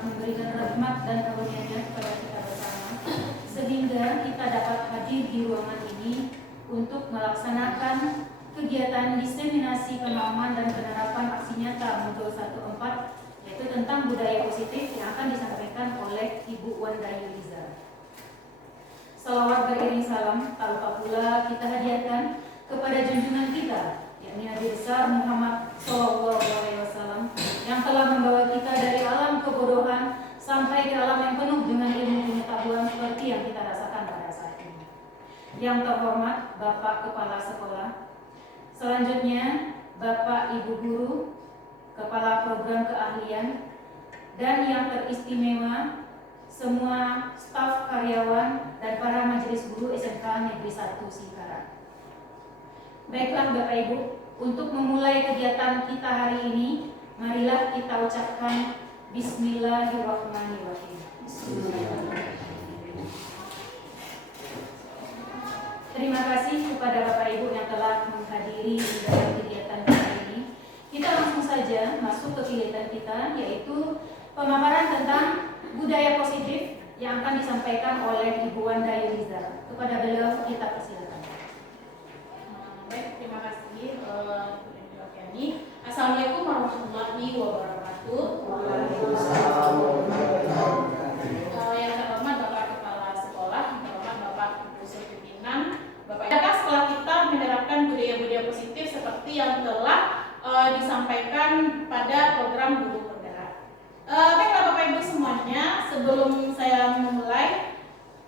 memberikan rahmat dan karunia-Nya kepada kita bersama, sehingga kita dapat hadir di ruangan ini untuk melaksanakan kegiatan diseminasi pemahaman dan penerapan aksi nyata modul 14, yaitu tentang budaya positif yang akan disampaikan oleh Ibu Wanda Yuliza. Salawat beriring salam, tak lupa pula kita hadiahkan kepada junjungan kita, yakni Nabi besar Muhammad SAW, yang telah membawa kita dari alam kebodohan sampai ke alam yang penuh dengan ilmu pengetahuan seperti yang kita rasakan pada saat ini. Yang terhormat Bapak Kepala Sekolah, selanjutnya Bapak Ibu Guru, Kepala Program Keahlian, dan yang teristimewa semua staf karyawan dan para majelis guru SMK Negeri 1 Cikarang. Baiklah Bapak Ibu, untuk memulai kegiatan kita hari ini, marilah kita ucapkan Bismillahirrahmanirrahim. Terima kasih kepada Bapak Ibu yang telah menghadiri di dalam kegiatan kita ini. Kita langsung saja masuk ke kegiatan kita, yaitu pemaparan tentang budaya positif yang akan disampaikan oleh Ibu Wanda Yuliza. Kepada beliau kita persilakan. Baik, terima kasih Bu Yani. Assalamualaikum warahmatullahi wabarakatuh. Waalaikumsalam. Yang terhormat Bapak Kepala Sekolah, yang terhormat Bapak Unsur Pimpinan, Bapak. Adakah setelah kita menerapkan budaya-budaya positif seperti yang telah disampaikan pada program Guru Penggerak? Baiklah Bapak Ibu semuanya, sebelum saya memulai,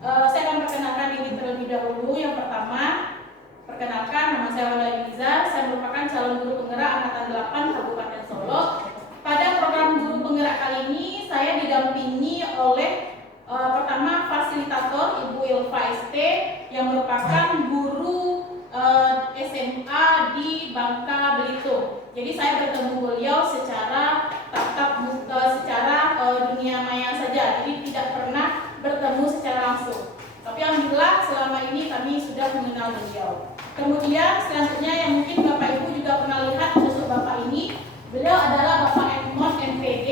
saya akan perkenalkan diri terlebih dahulu. Yang pertama, perkenalkan, nama saya Wanda Yuliza. Saya merupakan calon guru penggerak angkatan 8 Kabupaten Solo. Pada program Guru Penggerak kali ini, saya didampingi oleh pertama fasilitator Ibu Ilva ST yang merupakan guru SMA di Bangka Belitung. Jadi saya bertemu beliau secara tatap muka, secara dunia maya saja, jadi tidak pernah bertemu secara langsung. Tapi alhamdulillah selama ini kami sudah mengenal beliau. Kemudian selanjutnya yang mungkin Bapak Ibu juga pernah lihat sosok Bapak ini, beliau adalah Bapak Edmond MPD.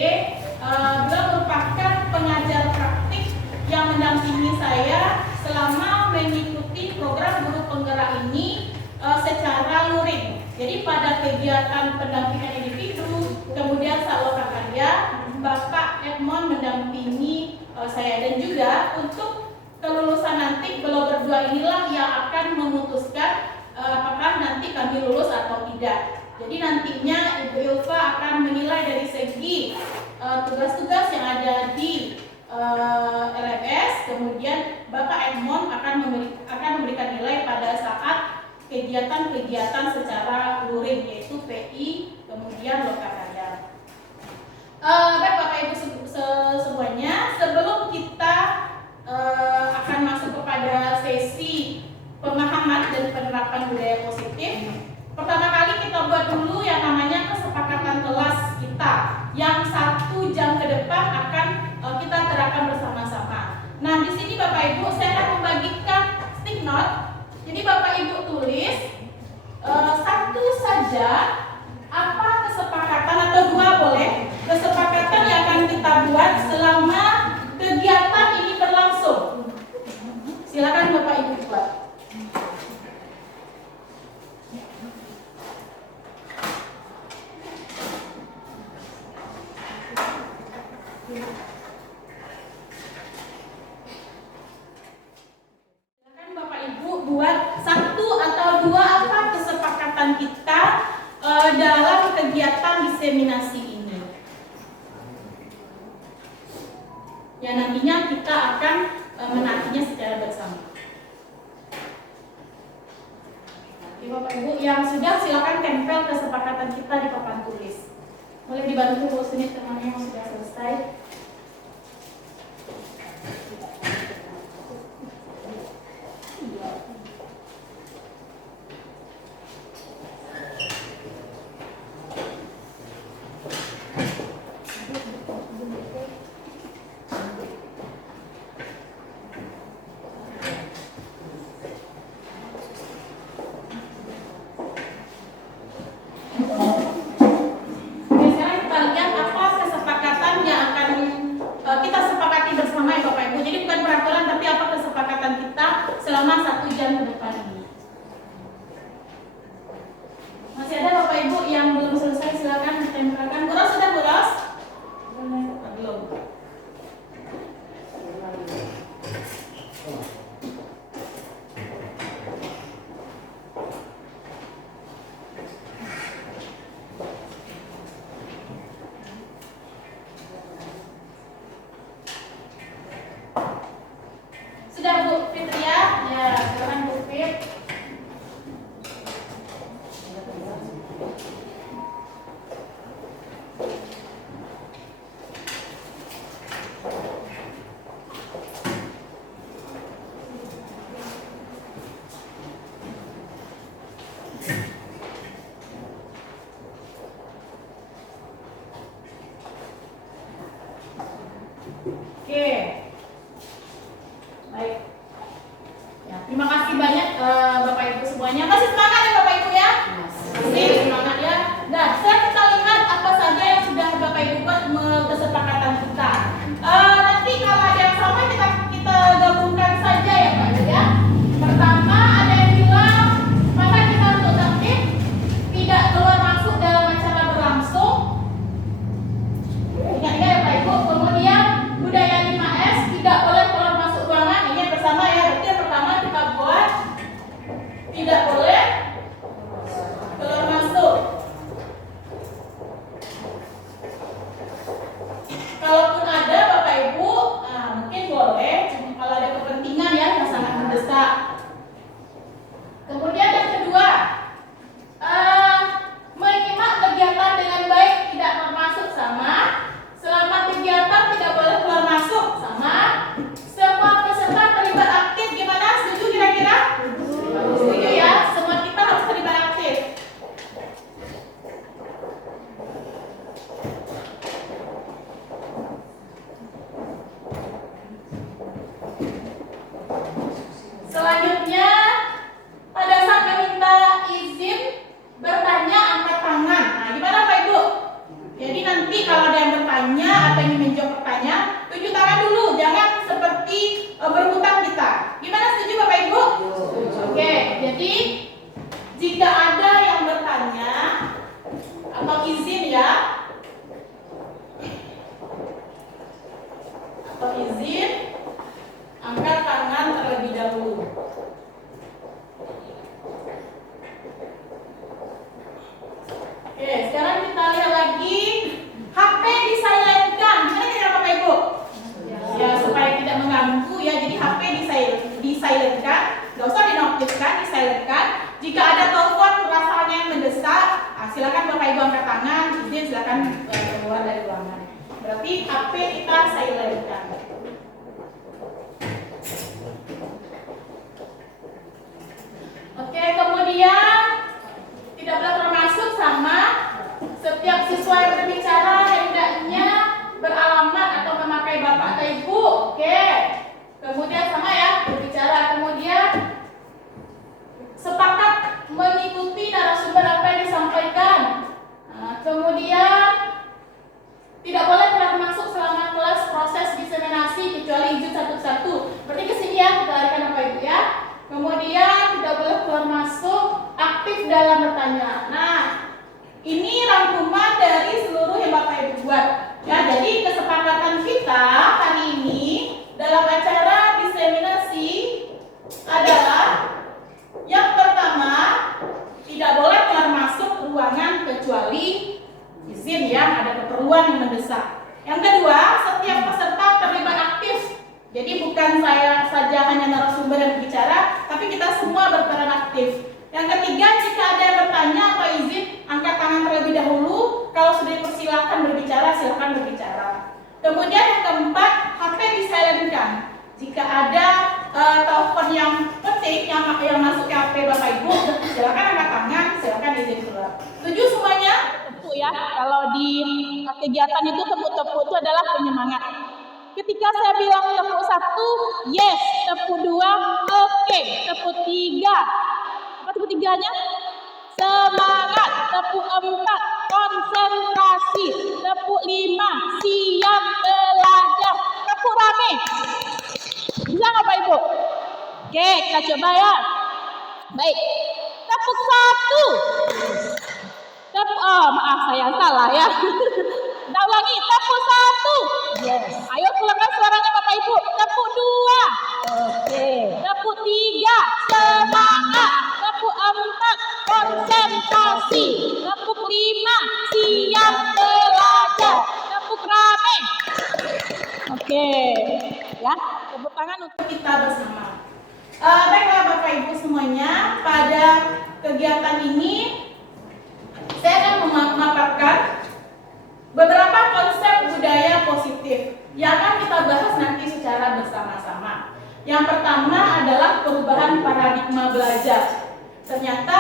Beliau merupakan pengajar praktik yang mendampingi saya selama mengikuti program Guru Penggerak ini secara luring. Jadi pada kegiatan pendampingan individu, kemudian saloka karya, Bapak Edmond mendampingi saya, dan juga untuk kelulusan nanti beliau berdua inilah yang akan memutuskan apakah nanti kami lulus atau tidak. Jadi nantinya Ibu Ilva akan menilai dari segi tugas-tugas yang ada di LMS, kemudian Bapak Edmond akan memberikan nilai pada saat kegiatan-kegiatan secara luring, yaitu PI, kemudian lokakarya. Baik Bapak Ibu semuanya, sebelum kita akan masuk kepada sesi pemahaman dan penerapan budaya positif, pertama kali kita buat dulu yang namanya kesepakatan kelas kita yang 1 jam ke depan akan kita terapkan bersama-sama. Nah, di sini Bapak Ibu saya akan membagikan stick note. Jadi Bapak Ibu tulis satu saja apa kesepakatan atau 2 boleh kesepakatan yang akan kita buat selama kegiatan ini berlangsung. Silakan Bapak Ibu buat. Silakan Bapak Ibu buat 1 atau 2 apa kesepakatan kita dalam kegiatan diseminasi ini. Ya, nantinya kita akan menaatinya secara bersama. Oke, Bapak Ibu yang sudah, silakan tempel kesepakatan kita di papan tulis. Boleh dibantu Bu Sunit temannya yang sudah selesai. Oke, sekarang kita lihat apa kesepakatan yang akan jam ke depan ini. Masih ada Bapak Ibu yang belum selesai, silakan ditempelkan. Buras sudah buras? Belum. Sudah Bu Fitria? Ya, silakan Bu Fit. Oke. Baik. Ya, terima kasih banyak Bapak Ibu semuanya. Masih semangat ya Bapak Ibu ya? Masih semangat ya. Nah, sekarang kita lihat apa saja yang sudah Bapak Ibu buat kesepakatan kita. Nanti kalau ada yang sama kita gabungkan saja ya Pak Ibu ya. Pertama ada yang bilang maka kita untuk tertib tidak keluar masuk dalam acara berlangsung. Ingat-ingat ya Pak Ibu. Kemudian budaya 5S tidak boleh keluar masuk ruangan. Ini yang bersama ya. Berarti yang pertama kita buat tidak boleh keluar masuk. Kalaupun ada Bapak Ibu, mungkin boleh. Cuma kalau ada kepentingan ya yang sangat mendesak. Kemudian yang kedua, menyimak kegiatan dengan baik tidak termasuk sama. Selama kegiatan tidak boleh keluar masuk sama. Semua peserta terlibat aktif gimana? Setuju kira-kira? Setuju ya. Semua kita harus terlibat aktif. Selanjutnya, pada saat meminta izin bertanya angkat tangan. Nah, gimana Pak Ibu? Jadi nanti kalau ada yang bertanya atau ingin menjawab pertanyaan, tunjuk tangan dulu, jangan seperti berhutang kita. Gimana, setuju Bapak Ibu? Oke, jadi jika ada yang bertanya atau izin ya, atau izin, angkat tangan terlebih dahulu. Oke, sekarang kita lihat lagi HP disilentkan. Gimana kira Bapak Ibu? Ya, supaya tidak mengganggu ya. Jadi HP disilentkan, nggak usah dinonaktifkan, disilentkan. Jika ada telepon rasanya yang mendesak, silakan Bapak Ibu angkat tangan, izin silakan keluar dari ruangan. Berarti HP kita silentkan. Oke, kemudian tidak boleh termasuk sama setiap siswa yang berbicara hendaknya beralamat atau memakai bapak atau ibu. Oke. Kemudian sama ya berbicara. Kemudian sepakat mengikuti narasumber apa yang disampaikan. Kemudian tidak boleh termasuk selama kelas proses diseminasi kecuali izin satu-satu. Berarti kesini ya kita larikan Bapak Ibu ya. Kemudian tidak boleh keluar masuk, aktif dalam bertanya. Nah, ini rangkuman dari seluruh yang Bapak Ibu buat. Ya, jadi kesepakatan kita hari ini dalam acara diseminasi adalah yang pertama, tidak boleh keluar masuk ruangan kecuali izin ya, ada keperluan yang mendesak. Yang kedua, setiap peserta terlibat aktif. Jadi bukan saya saja hanya narasumber yang berbicara, tapi kita semua berperan aktif. Yang ketiga, jika ada yang bertanya atau izin, angkat tangan terlebih dahulu. Kalau sudah dipersilakan berbicara, silakan berbicara. Kemudian yang keempat, HP disilentkan. Jika ada telepon yang penting yang masuk ke HP Bapak Ibu, silakan angkat tangan, silakan izin keluar. Setuju semuanya? Tepuk ya. Kalau di kegiatan itu tepuk-tepuk itu adalah penyemangat. Ketika saya bilang tepuk satu, yes. Tepuk dua, oke. Tepuk tiga. Apa tepuk tiganya? Semangat. Tepuk empat, konsentrasi. Tepuk lima, siap belajar. Tepuk rame. Bisa nggak Pak Ibu? Oke, kita coba ya. Baik. Tepuk satu. Maaf saya salah ya. Kita ulangi, tepuk satu. Yes. Ayo keluarkan suaranya Bapak Ibu. Tepuk dua. Oke. Tepuk tiga. Semangat. Tepuk empat. Konsentrasi. Tepuk lima. Siap belajar. Tepuk rame. Oke. Ya, tepuk tangan untuk kita bersama. Baiklah Bapak Ibu semuanya, pada kegiatan ini saya akan memaparkan beberapa konsep budaya positif yang akan kita bahas nanti secara bersama-sama. Yang pertama adalah perubahan paradigma belajar. Ternyata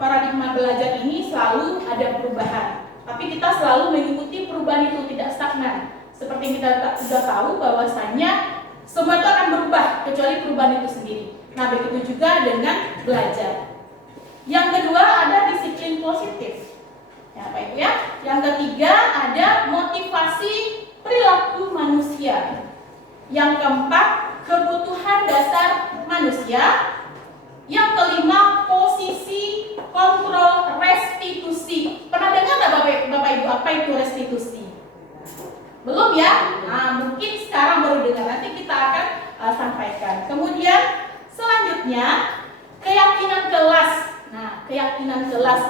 paradigma belajar ini selalu ada perubahan, tapi kita selalu mengikuti perubahan itu, tidak stagnan. Seperti kita sudah tahu bahwasanya semua itu akan berubah kecuali perubahan itu sendiri. Nah, begitu juga dengan belajar. Yang kedua ada disiplin positif. Ya, Pak Ibu ya. Yang ketiga ada motivasi perilaku manusia. Yang keempat kebutuhan dasar manusia. Yang kelima posisi kontrol restitusi. Pernah dengar nggak Bapak Ibu apa itu restitusi? Belum ya? Nah, mungkin sekarang baru dengar. Nanti kita akan sampaikan. Kemudian selanjutnya keyakinan kelas. Nah, keyakinan kelas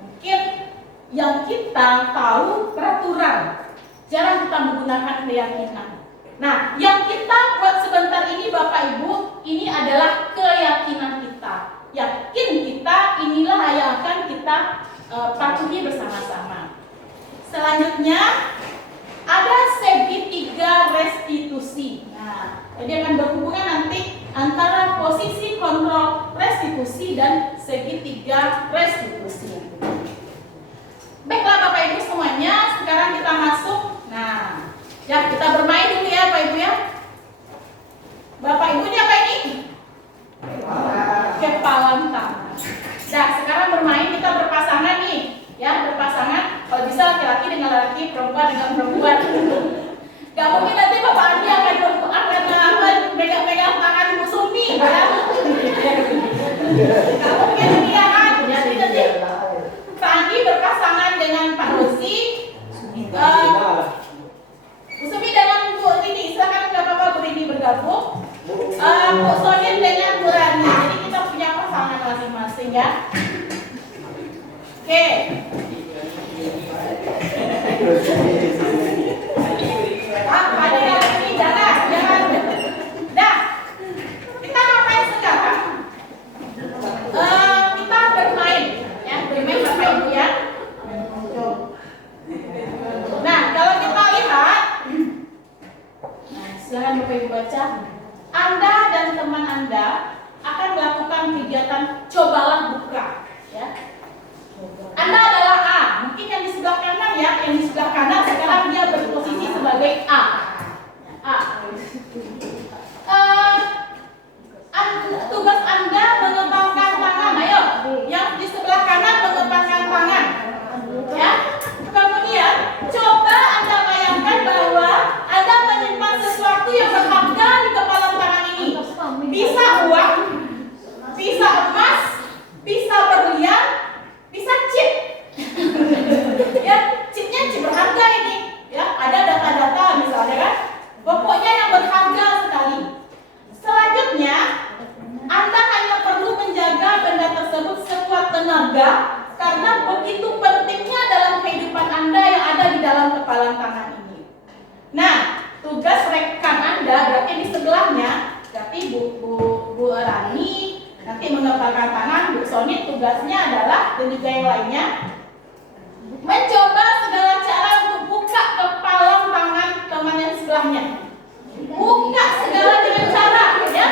mungkin yang kita tahu peraturan, jarang kita menggunakan keyakinan. Nah, yang kita buat sebentar ini Bapak Ibu, ini adalah keyakinan kita. Yakin kita, inilah yang akan kita patuhi bersama-sama. Selanjutnya ada segitiga restitusi. Nah, jadi akan berhubungan nanti antara posisi kontrol restitusi dan segitiga restitusi. Baiklah Bapak Ibu semuanya, sekarang kita masuk. Nah, ya kita bermain dulu ya Bapak Ibu ya. Bapak Ibu ini apa ini? Kepalan tangan. Nah, sekarang bermain kita berpasangan nih. Ya, berpasangan. Kalau bisa laki-laki dengan laki, perempuan dengan perempuan. Gak mungkin nanti Bapak Andi akan megang-megang tangan Ibu Sumi ya. Gak mungkin demikian. Jadi nanti Pak Andi berpasangan dengan Pak Rosi, Bu Sumi dengan Bu Rini. Silakan nggak apa-apa Bu Rini bergabung. Bu Sonin dengan Bu Rani. Jadi kita punya pasangan masing-masing ya. Oke. Ada yang ini jangan. Dah. Kita ngapain sekarang? Kita bermain, ya bermain Bapak Ibu ya. Nah, kalau kita lihat, nah silakan Bapak Ibu baca. Anda dan teman Anda akan melakukan kegiatan cobalah buka, ya. Anda adalah A, mungkin yang di sebelah kanan ya, yang di sebelah kanan sekarang dia berposisi sebagai A. Tugas Anda mengepalkan tangan, ayo. Yang di sebelah kanan mengepalkan tangan, ya. Kemudian coba Anda bayangkan bahwa Anda menyimpan sesuatu yang berharga di kepalan tangan ini. Bisa uang, bisa emas, bisa berlian, bisa chip. Ya, chipnya chip berharga ini. Ya, ada data-data misalnya kan. Pokoknya yang berharga sekali. Selanjutnya, Anda hanya perlu menjaga benda tersebut sekuat tenaga karena begitu pentingnya dalam kehidupan Anda yang ada di dalam kepalan tangan ini. Nah, tugas rekan Anda berarti di sebelahnya, berarti Bu Rani nanti mengepalkan tangan, Bu Soni tugasnya adalah dan juga yang lainnya mencoba segala cara untuk buka kepalan tangan teman yang sebelahnya. Buka segala dengan cara, ya.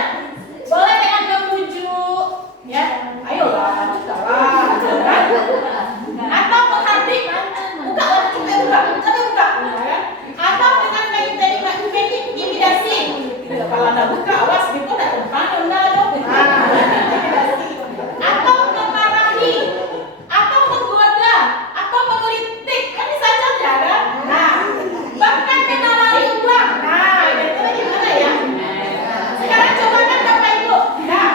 Boleh dengan membujuk, ya. Ayolah, bukalah, kan? Atau menghardik, buka lah, buka, ya. Atau dengan intimidasi. Kalau Anda buka, awas, gitu, tak tumpang, Anda dong. Atau memarahi, atau menggoda, atau mengkritik, kan bisa saja kan? Nah, bahkan menawari uang. Nah, itu gimana ya? Sekarang coba kan Bapak Ibu. Nah,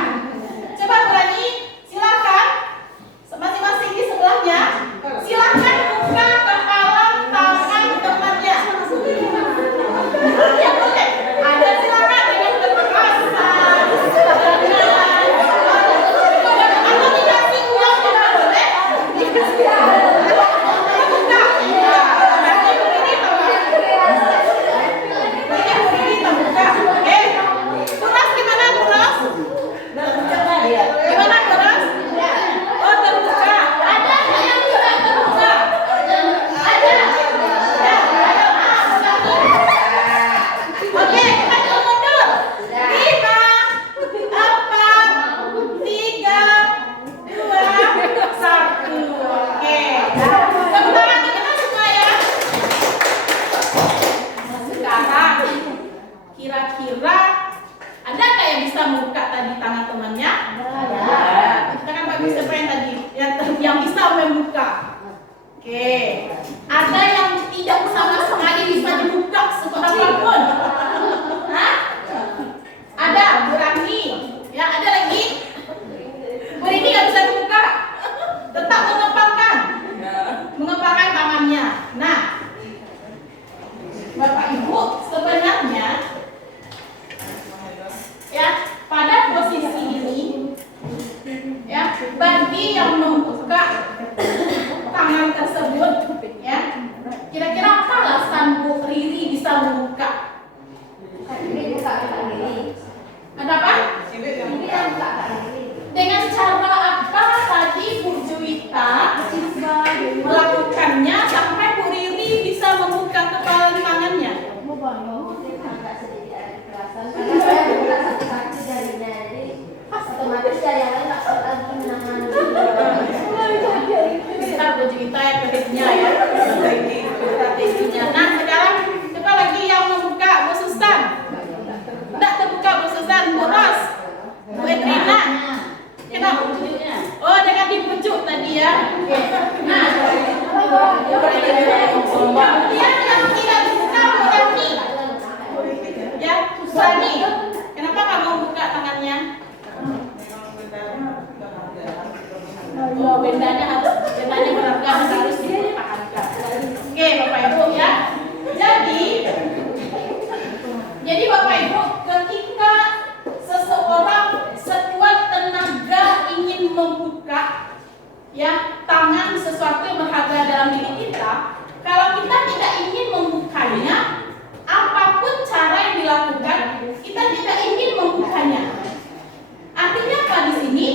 Jadi Bapak Ibu, ketika seseorang sekuat tenaga ingin membuka ya tangan sesuatu yang berharga dalam diri kita, kalau kita tidak ingin membukanya, apapun cara yang dilakukan, kita tidak ingin membukanya. Artinya apa di sini?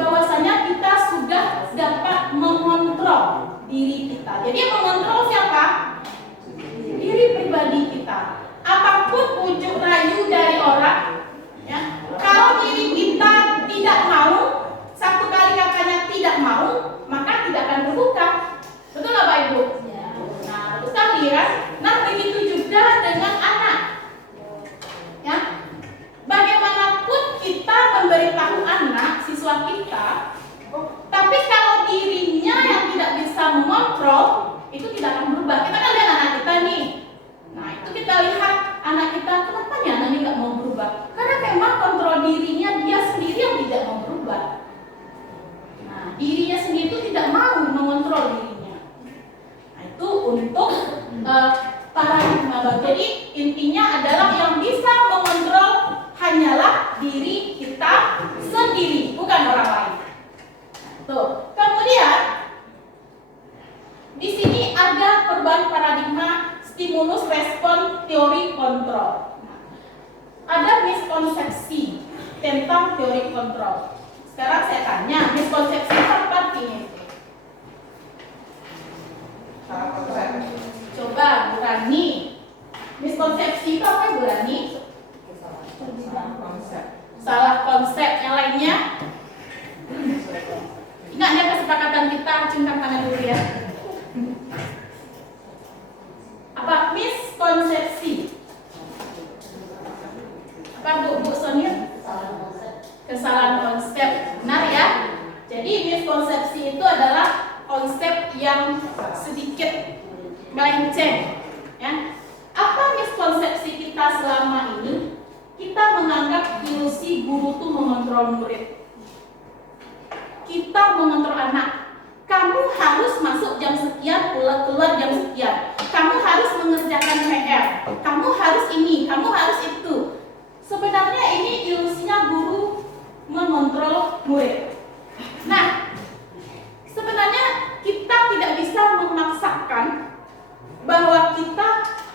Bahwasanya kita sudah dapat mengontrol diri kita. Jadi yang mengontrol siapa? Diri pribadi kita. Apapun wujud rayu dari orang, ya, kalau diri kita tidak mau, satu kali katanya tidak mau, maka tidak akan terbuka. Betul nggak Pak Ibu? Nah, betul sekali kan? Nah, begitu juga dengan anak. Ya, bagaimanapun kita memberitahu anak, siswa kita, tapi kalau dirinya yang tidak bisa mengontrol, itu tidak akan berubah. Kita kan lihat anak kita nih. Nah, itu kita lihat anak kita, kenapa nih anaknya nggak mau berubah? Karena memang kontrol dirinya dia sendiri yang tidak mau berubah. Nah, dirinya sendiri itu tidak mau mengontrol dirinya. Nah, itu untuk paradigma baru. Jadi intinya adalah yang bisa mengontrol hanyalah diri kita sendiri, bukan orang lain. Tuh. Kemudian di sini ada perubahan paradigma stimulus respon teori kontrol. Ada miskonsepsi tentang teori kontrol. Sekarang saya tanya, miskonsepsi apa artinya? Coba Burani. Miskonsepsi itu apa Burani? Salah konsep. Yang lainnya? Ingat ya kesepakatan kita, acungkan tangan dulu ya. Apa miskonsepsi? Apa Bu Sonia? Kesalahan konsep. Benar ya? Jadi miskonsepsi itu adalah konsep yang sedikit melenceng. Ya. Apa miskonsepsi kita selama ini? Kita menganggap ilusi guru itu mengontrol murid. Kita mengontrol anak. Kamu harus masuk jam sekian, keluar jam sekian. Kamu harus mengerjakan PR. Kamu harus ini, kamu harus itu. Sebenarnya ini ilusinya guru mengontrol murid. Nah, sebenarnya kita tidak bisa memaksakan bahwa kita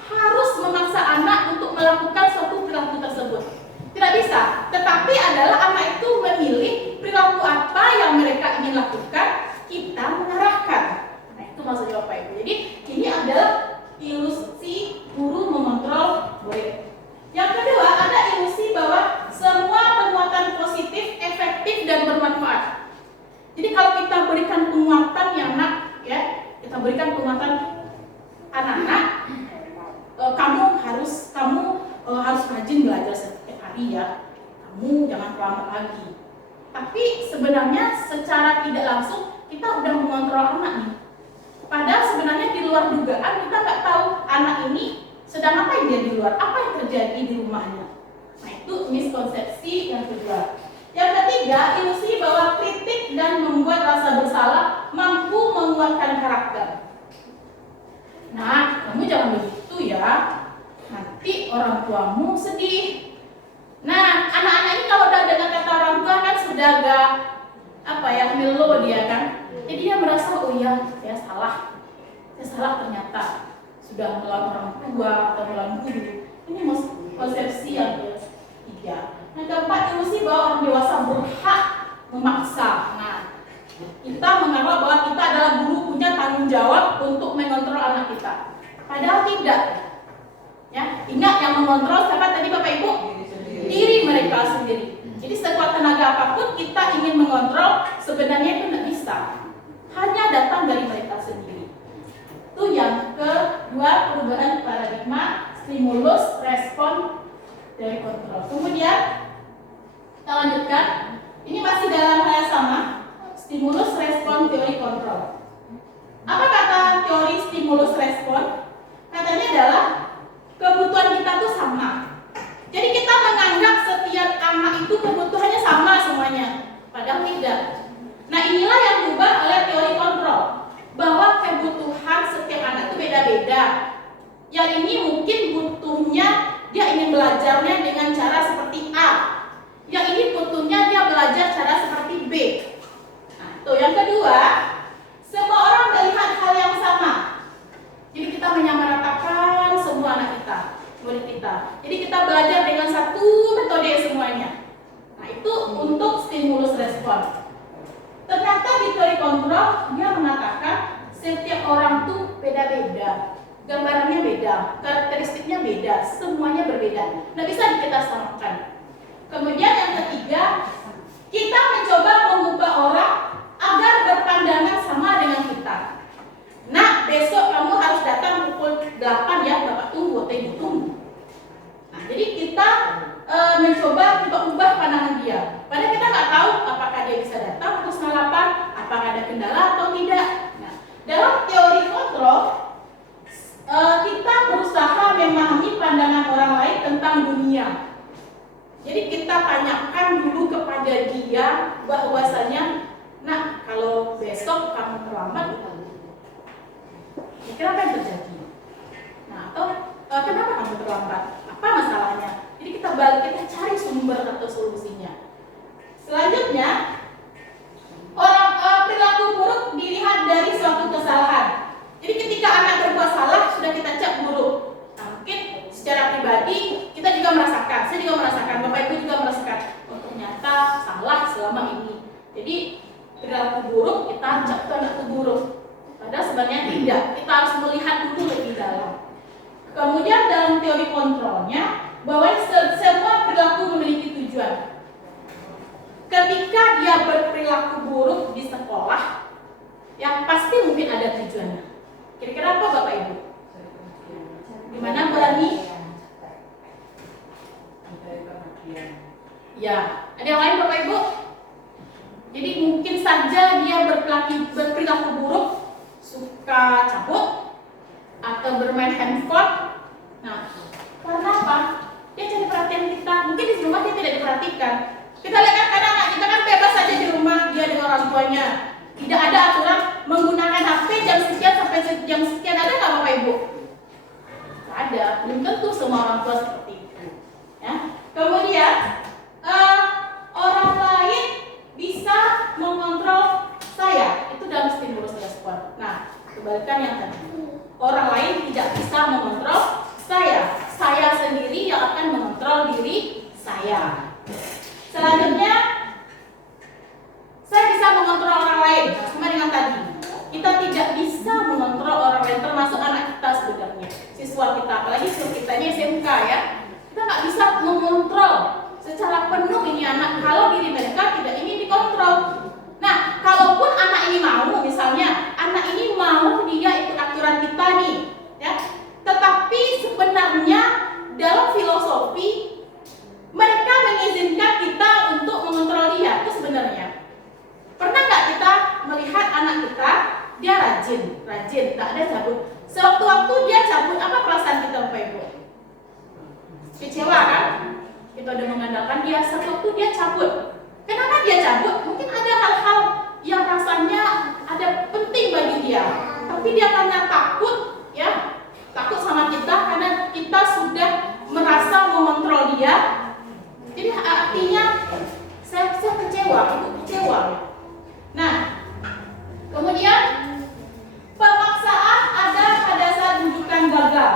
harus memaksa anak untuk melakukan suatu perilaku tersebut. Tidak bisa. Tetapi adalah anak itu memilih perilaku apa yang mereka ingin lakukan, kita mengarahkan. Nah, itu maksudnya Bapak Ibu. Jadi ini adalah ilusi guru mengontrol murid. Yang kedua, ada ilusi bahwa semua penguatan positif, efektif dan bermanfaat. Jadi kalau kita berikan penguatan yang nak, ya, kita berikan penguatan anak-anak, kamu harus rajin belajar setiap hari ya. Kamu jangan terlambat lagi. Tapi sebenarnya secara tidak langsung kita udah mengontrol anak nih. Padahal sebenarnya di luar dugaan kita nggak tahu anak ini sedang apa dia di luar, apa yang terjadi di rumahnya. Nah, itu miskonsepsi yang kedua. Yang ketiga, ilusi bahwa kritik dan membuat rasa bersalah mampu menguatkan karakter. Nah, kamu jangan begitu ya. Nanti orang tuamu sedih. Nah, anak-anak ini kalau udah dengar kata orang tua kan sudah agak melo dia kan. Jadi dia merasa, oh iya, saya salah ternyata. Sudah melawan orang tua atau melawan guru. Ini konsepsi yang ketiga. Nah, keempat, ilusi bahwa orang dewasa berhak memaksa. Nah, kita menganggap bahwa kita adalah guru punya tanggung jawab untuk mengontrol anak kita. Padahal tidak. Ya, ingat yang mengontrol siapa tadi Bapak Ibu? Diri mereka sendiri. Jadi sekuat tenaga apapun kita ingin mengontrol, sebenarnya itu tidak bisa. Hanya datang dari mereka sendiri. Itu yang kedua, perubahan paradigma stimulus respon dari kontrol. Kemudian kita lanjutkan. Ini masih dalam hal yang sama. Stimulus respon teori kontrol. Apa kata teori stimulus respon? Katanya adalah kebutuhan kita tuh sama. Jadi kita menganggap setiap anak itu kebutuhannya sama semuanya. Padahal tidak. Nah, inilah yang diubah oleh teori kontrol. Bahwa kebutuhan setiap anak itu beda-beda. Yang ini mungkin butuhnya dia ingin Jadi kita belajar dengan satu metode semuanya. Nah, itu untuk stimulus respon. Ternyata di teori kontrol dia mengatakan setiap orang tuh beda-beda, gambarannya beda, karakteristiknya beda, semuanya berbeda. Nggak bisa kita samakan. Kemudian yang ketiga, kita mencoba mengubah orang agar berpandangan sama dengan kita. Nah, besok kamu harus datang pukul 8 ya, Bapak tunggu atau Ibu tunggu. Nah, jadi kita mencoba untuk ubah pandangan dia. Padahal kita nggak tahu apakah dia bisa datang pukul 8, apakah ada kendala atau tidak. Nah, dalam teori kontrol, kita berusaha memahami pandangan orang lain tentang dunia. Jadi kita tanyakan dulu kepada dia bahwasanya, nah kalau besok kamu terlambat, kira-kira apa yang terjadi? Nah, atau kenapa kamu terlambat? Apa masalahnya? Jadi kita cari sumber atau solusinya. Selanjutnya, perilaku buruk dilihat dari suatu kesalahan. Jadi ketika anak berbuat salah sudah kita cap buruk. Nah, mungkin secara pribadi kita juga merasakan, saya juga merasakan, Bapak Ibu juga merasakan, oh ternyata salah selama ini. Jadi perilaku buruk kita cap itu anak itu buruk. Padahal sebenarnya tidak. Kita harus melihat dulu lebih dalam. Kemudian dalam teori kontrolnya bahwa semua perilaku memiliki tujuan. Ketika dia berperilaku buruk di sekolah, yang pasti mungkin ada tujuannya. Kira-kira apa Bapak Ibu? Gimana berani? Ya, ada yang lain Bapak Ibu? Jadi mungkin saja dia berperilaku buruk, suka cabut atau bermain handphone. Nah, karena apa? Dia cari perhatian kita. Mungkin di rumah dia tidak diperhatikan. Kita lihat kan kadang anak kita kan bebas saja di rumah dia dengan orang tuanya. Tidak ada aturan menggunakan HP jam sekian sampai jam sekian. Ada nggak Bapak Ibu? Ada. Belum tentu semua orang tua seperti itu. Ya. Kemudian orang lain bisa mengontrol saya. Itu dalam stimulus respon. Nah, kebalikan yang tadi. Orang lain tidak bisa mengontrol saya. Saya sendiri yang akan mengontrol diri saya. Selanjutnya, saya bisa mengontrol orang lain. Sama dengan tadi, kita tidak bisa mengontrol orang lain, termasuk anak kita sebenarnya, siswa kita, apalagi siswa kita ini SMK ya. Kita nggak bisa mengontrol secara penuh ini anak kalau diri mereka tidak ingin dikontrol. Nah, kalaupun anak ini mau, misalnya anak ini mau dia ikut aturan kita nih, ya. Tetapi sebenarnya dalam filosofi mereka mengizinkan kita untuk mengontrol dia. Itu sebenarnya. Pernah nggak kita melihat anak kita dia rajin, tak ada cabut. Sewaktu-waktu dia cabut, apa perasaan kita Bapak Ibu? Kecewa kan? Kita udah mengandalkan dia, sewaktu dia cabut. Kenapa dia cabut? Mungkin ada hal-hal yang rasanya ada penting bagi dia, tapi dia karena takut, ya, takut sama kita karena kita sudah merasa mengontrol dia. Jadi artinya saya kecewa, ibu kecewa. Nah, kemudian pemaksaan ada pada saat rujukan gagal.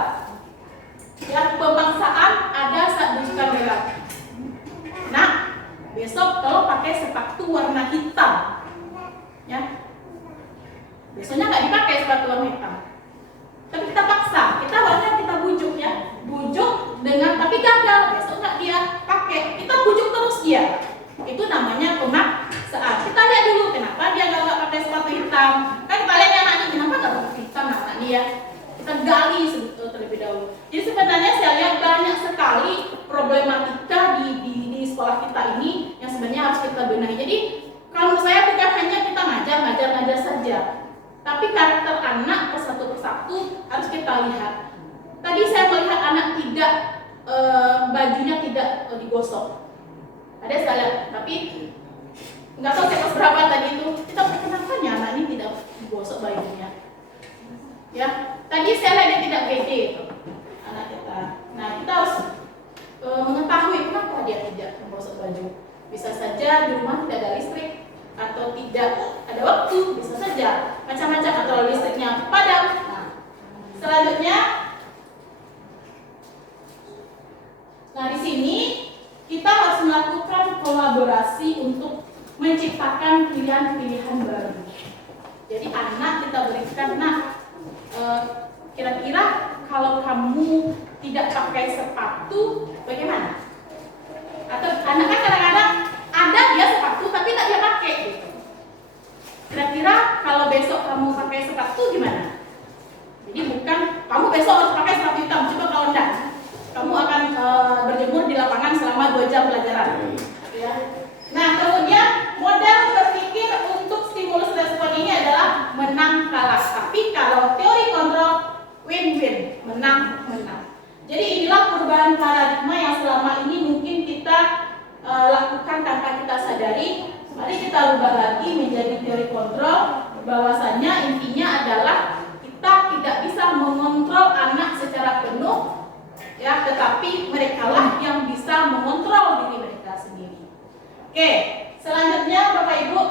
Ya, pemaksaan ada saat rujukan gagal. Nah, besok kalau pakai sepatu warna hitam, ya, besoknya nggak dipakai sepatu warna hitam. Tapi kita paksa, kita bujuk ya, bujuk dengan tapi gagal, besok nggak dia pakai, kita bujuk terus dia. Itu namanya pemaksaan. Kita lihat dulu kenapa dia nggak pakai sepatu hitam. Kan kita lihat anak ini kenapa nggak pakai hitam anak ini ya. Kita gali terlebih dahulu. Jadi sebenarnya saya lihat banyak sekali problematika di sekolah kita ini yang sebenarnya harus kita benahi. Jadi kalau saya bukan hanya kita ngajar saja, tapi karakter anak persatu harus kita lihat. Tadi saya melihat anak tidak bajunya tidak digosok. Ada saya lihat, tapi nggak tahu saya berapa tadi itu. Kita kenapa anak ini tidak digosok bajunya? Ya, tadi saya lihat dia tidak pede itu anak kita. Nah, kita harus mengetahui kenapa dia tidak menggosok baju. Bisa saja di rumah tidak ada listrik atau tidak ada waktu, bisa saja macam-macam, atau listriknya padam. Nah, selanjutnya Nah, di sini kita harus melakukan kolaborasi untuk menciptakan pilihan-pilihan baru. Jadi anak kita berikan, kira-kira kalau kamu tidak pakai sepatu, bagaimana? Atau anak kan kadang-kadang ada dia sepatu tapi tidak dia pakai. Gitu. Kira-kira kalau besok kamu pakai sepatu gimana? Jadi bukan kamu besok harus pakai sepatu hitam, coba kalau enggak, kamu akan berjemur di lapangan selama 2 jam pelajaran. Ya. Nah, kemudian model berpikir untuk stimulus respon ini adalah menang kalah. Tapi kalau teori kontrol win-win, menang-menang. Jadi inilah perubahan paradigma yang selama ini mungkin kita lakukan tanpa kita sadari. Mari kita ubah lagi menjadi teori kontrol, bahwasannya intinya adalah kita tidak bisa mengontrol anak secara penuh, ya, tetapi merekalah yang bisa mengontrol diri mereka sendiri. Oke, selanjutnya Bapak Ibu.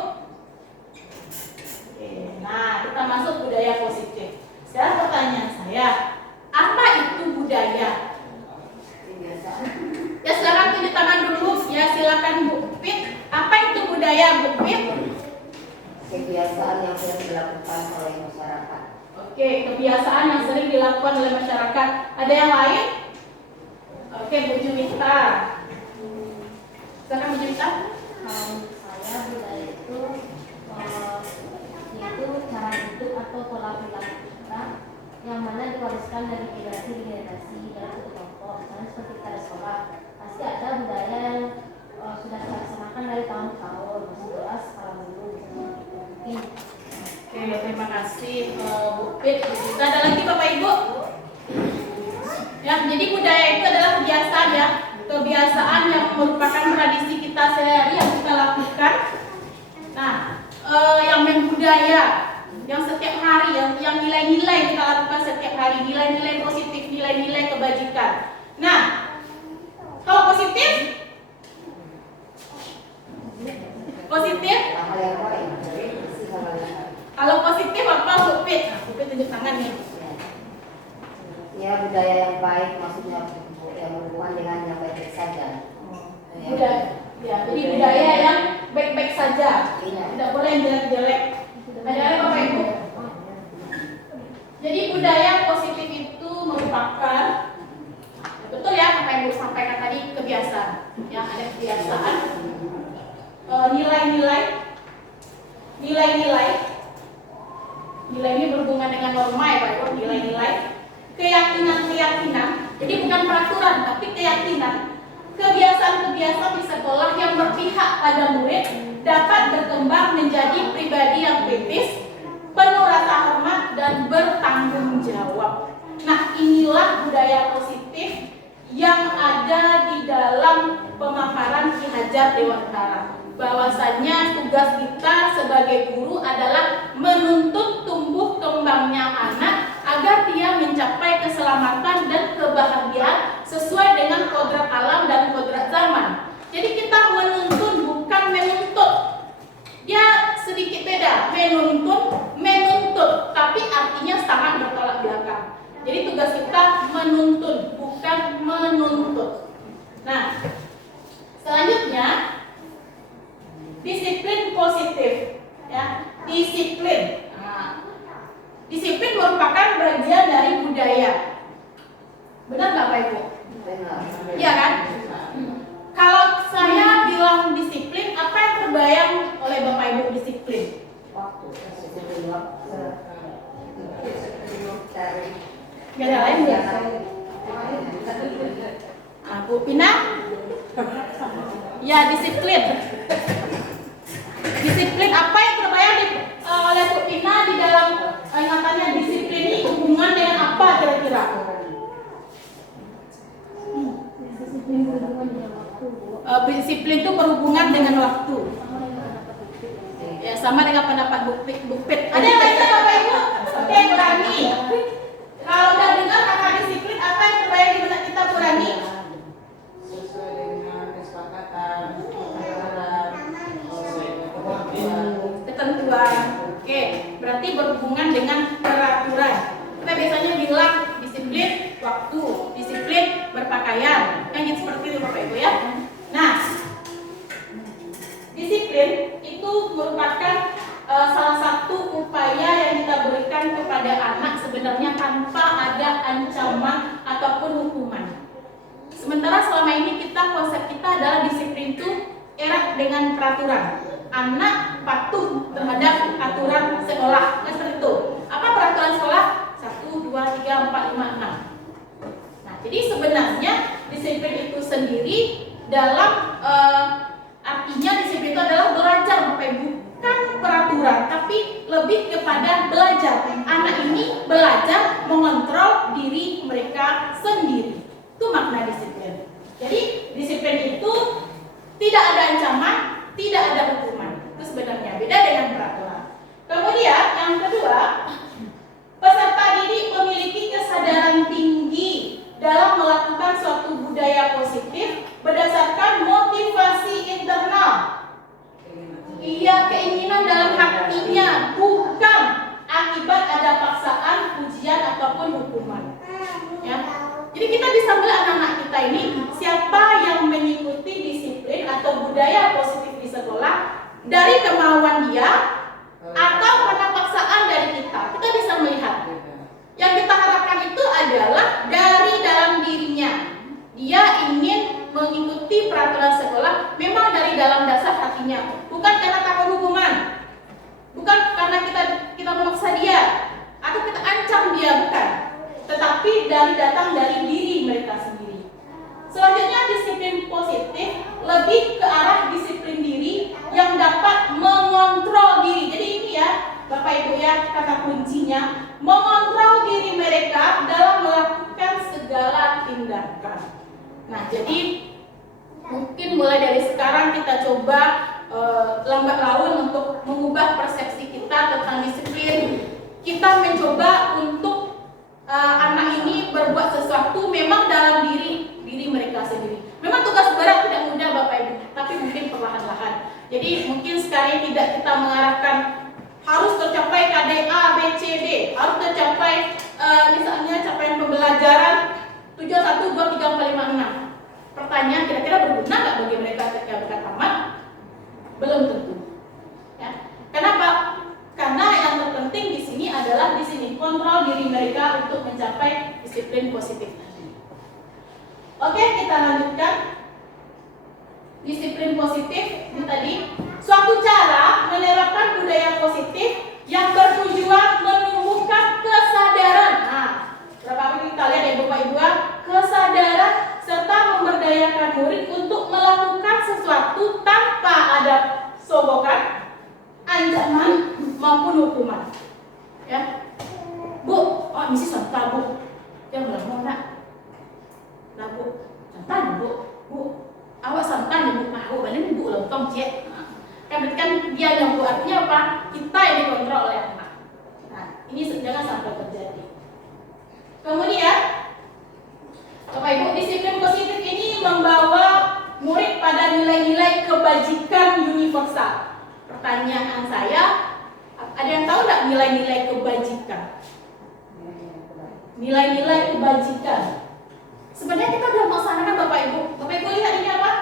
Oke, nah kita masuk budaya positif. Sekarang pertanyaan saya, apa itu budaya? Ya, sekarang tunjuk tangan dulu. Ya, silakan Bu Pit. Apa itu budaya, Bu Pit? Kebiasaan yang sering dilakukan oleh masyarakat. Oke, kebiasaan yang sering dilakukan oleh masyarakat. Ada yang lain? Oke, Bu Juwita. Silakan Bu Juwita. Saya budaya itu yaitu cara hidup atau pola perilaku kita yang mana diwariskan dari generasi ke generasi dalam satu kelompok. Misalnya seperti kita di sekolah, pasti ada budaya yang sudah dilaksanakan dari tahun ke tahun, masih jelas kalau dulu mungkin. Oke, terima kasih Bu Pit. Kita ada lagi Bapak Ibu. Ya, jadi budaya itu adalah kebiasaan, ya, kebiasaan yang merupakan tradisi kita sehari yang kita lakukan. Nah, yang budaya yang setiap hari, yang nilai-nilai kita lakukan setiap hari, nilai-nilai positif, nilai-nilai kebajikan. Nah, kalau positif, Hal yang baik, hal yang baik. kalau positif apa Bu Pit? Nah, Bu Pit tunjuk tangan nih. Ya, budaya yang baik maksudnya yang berhubungan dengan yang baik-baik saja. Budaya, ya, jadi budaya yang baik-baik saja, Iya. tidak boleh yang jelek-jelek. Ada apa Bapak Ibu? Jadi budaya positif itu merupakan, betul ya Bapak Ibu sampaikan tadi, kebiasaan. Ya, ada kebiasaan, nilai-nilai ini berhubungan dengan norma, ya Pak Ibu, nilai-nilai, keyakinan. Jadi bukan peraturan, tapi keyakinan. Kebiasaan-kebiasaan di sekolah yang berpihak pada murid dapat berkembang menjadi pribadi yang kritis, penuh rasa hormat, dan bertanggung jawab. Nah, inilah budaya positif yang ada di dalam pemaparan Ki Hajar Dewantara. Bahwasannya tugas kita sebagai guru adalah menuntut tumbuh kembangnya anak agar dia mencapai keselamatan dan kebahagiaan sesuai dengan kodrat alam dan kodrat zaman. Jadi kita menuntun bukan menuntut. Dia sedikit beda, menuntut, tapi artinya sangat bertolak belakang. Jadi tugas kita menuntun, bukan menuntut. Nah, selanjutnya disiplin positif, ya, disiplin. Nah, disiplin merupakan bagian dari budaya. Benar nggak Pak Ibu? Benar. Iya kan? Kalau saya bilang disiplin, apa yang terbayang oleh Bapak Ibu disiplin? Waktu, disiplin waktu. Gak ada lain nggak? Bu Pina? Ya, disiplin. Disiplin apa yang terbayang oleh Bu Pina di dalam ingatannya? Disiplin ini hubungan dengan apa kira-kira? Disiplin berhubungan dengan waktu, Bu. Disiplin itu berhubungan dengan waktu. Ya, sama dengan pendapat Bu Pit. Ada yang lain Bapak Ibu? Oke, Burani. Kalau udah dengar kata disiplin, apa yang terbayang di benak kita, Burani? Sesuai dengan kesepakatan, Ketentuan. Oke, berarti berhubungan dengan peraturan. Kita biasanya bilang disiplin waktu, disiplin berpakaian, kan gitu seperti kepada anak sebenarnya tanpa ada ancaman ataupun hukuman. Sementara selama ini konsep kita adalah disiplin itu erat dengan peraturan. Anak patuh terhadap aturan sekolah. Kan seperti itu. Apa peraturan sekolah? 1, 2, 3, 4, 5, 6. Nah, jadi sebenarnya disiplin itu sendiri dalam artinya disiplin itu adalah belajar, Bapak Ibu. Bukan peraturan, tapi lebih kepada belajar. Anak ini belajar mengontrol diri mereka sendiri. Itu makna disiplin. Jadi disiplin itu tidak ada ancaman, tidak ada hukuman. Itu sebenarnya beda dengan peraturan. Kemudian yang kedua, peserta didik memiliki kesadaran tinggi dalam melakukan suatu budaya positif berdasarkan motivasi internal. Ia keinginan dalam hatinya, bukan akibat ada paksaan, ujian ataupun hukuman. Ya. Jadi kita bisa melihat anak-anak kita ini siapa yang mengikuti disiplin atau budaya positif di sekolah dari kemauan dia atau karena paksaan dari kita. Kita bisa melihat. Yang kita harapkan itu adalah dari dalam dirinya. Dia ingin mengikuti peraturan sekolah memang dari dalam dasar hatinya, bukan karena takut hukuman, bukan karena kita memaksa dia atau kita ancam dia, bukan, tetapi datang dari diri mereka sendiri. Selanjutnya disiplin positif lebih ke arah disiplin diri yang dapat mengontrol diri. Jadi ini ya Bapak Ibu ya kata kuncinya, mengontrol diri mereka dalam melakukan segala tindakan. Nah, jadi mungkin mulai dari sekarang kita coba lambat laun untuk mengubah persepsi kita tentang disiplin. Kita mencoba untuk anak ini berbuat sesuatu memang dalam diri mereka sendiri. Memang tugas berat, tidak mudah Bapak Ibu, tapi mungkin perlahan-lahan. Jadi mungkin sekarang tidak kita mengarahkan harus tercapai KDA, B, C, D, harus tercapai misalnya capaian pembelajaran 7, 1, 2, 3, 4, 5, 6. Pertanyaan kira-kira berguna nggak bagi mereka ketika mereka tamat? Belum tentu. Ya. Kenapa? Karena yang terpenting di sini adalah kontrol diri mereka untuk mencapai disiplin positif tadi. Oke, kita lanjutkan. Disiplin positif ini tadi suatu cara menerapkan budaya positif yang bertujuan menumbuhkan kesadaran. Nah, berapa kali kita lihat ya Bapak Ibu, kesadaran serta memberdayakan murid untuk melakukan sesuatu tanpa ada sogokan, ancaman maupun hukuman. Ya, Bu, oh misi santai Bu, yang belum nak, nah Bu, santai Bu, awak santai Bu, aku balik Bu lontong cek. Kan berarti kan dia yang Bu, artinya apa? Kita yang dikontrol oleh anak. Nah, ini jangan sampai terjadi. Kemudian Bapak Ibu, disiplin positif ini membawa murid pada nilai-nilai kebajikan universal. Pertanyaan saya, ada yang tahu nggak nilai-nilai kebajikan? Nilai-nilai kebajikan. Sebenarnya kita sudah melaksanakan Bapak Ibu. Bapak Ibu lihat ini apa?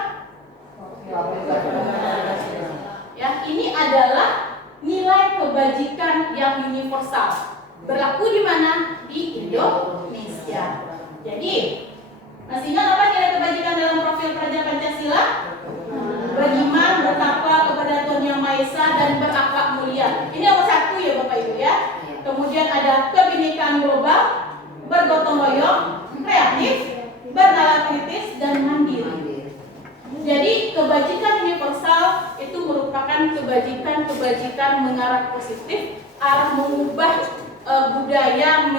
Ya, ini adalah nilai kebajikan yang universal. Berlaku di mana? Di Indonesia. Jadi masihnya apa nilai kebajikan dalam profil Praja Pancasila? Beriman, bertakwa kepada Tuhan Yang Maha Esa dan berakhlak mulia. Ini nomor 1 ya Bapak Ibu ya. Kemudian ada kebinekaan global, bergotong royong, kreatif, bernalar kritis dan mandiri. Jadi kebajikan universal itu merupakan kebajikan mengarah positif, arah mengubah budaya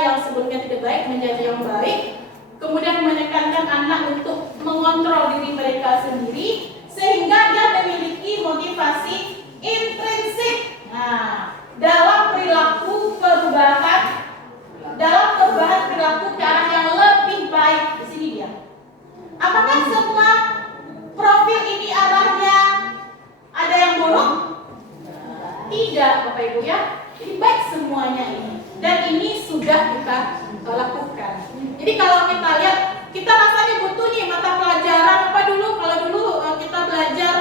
yang sebelumnya tidak baik menjadi yang baik. Kemudian menekankan anak untuk mengontrol diri mereka sendiri sehingga dia memiliki motivasi intrinsik. Nah, dalam perubahan perilaku ke arah yang lebih baik. Di sini dia. Apakah semua profil ini arahnya ada yang buruk? Tidak, Bapak Ibu ya. Jadi baik semuanya ini. Dan ini sudah kita lakukan. Jadi kalau kita lihat, kita rasanya butuh nih mata pelajaran apa dulu? Kalau dulu kita belajar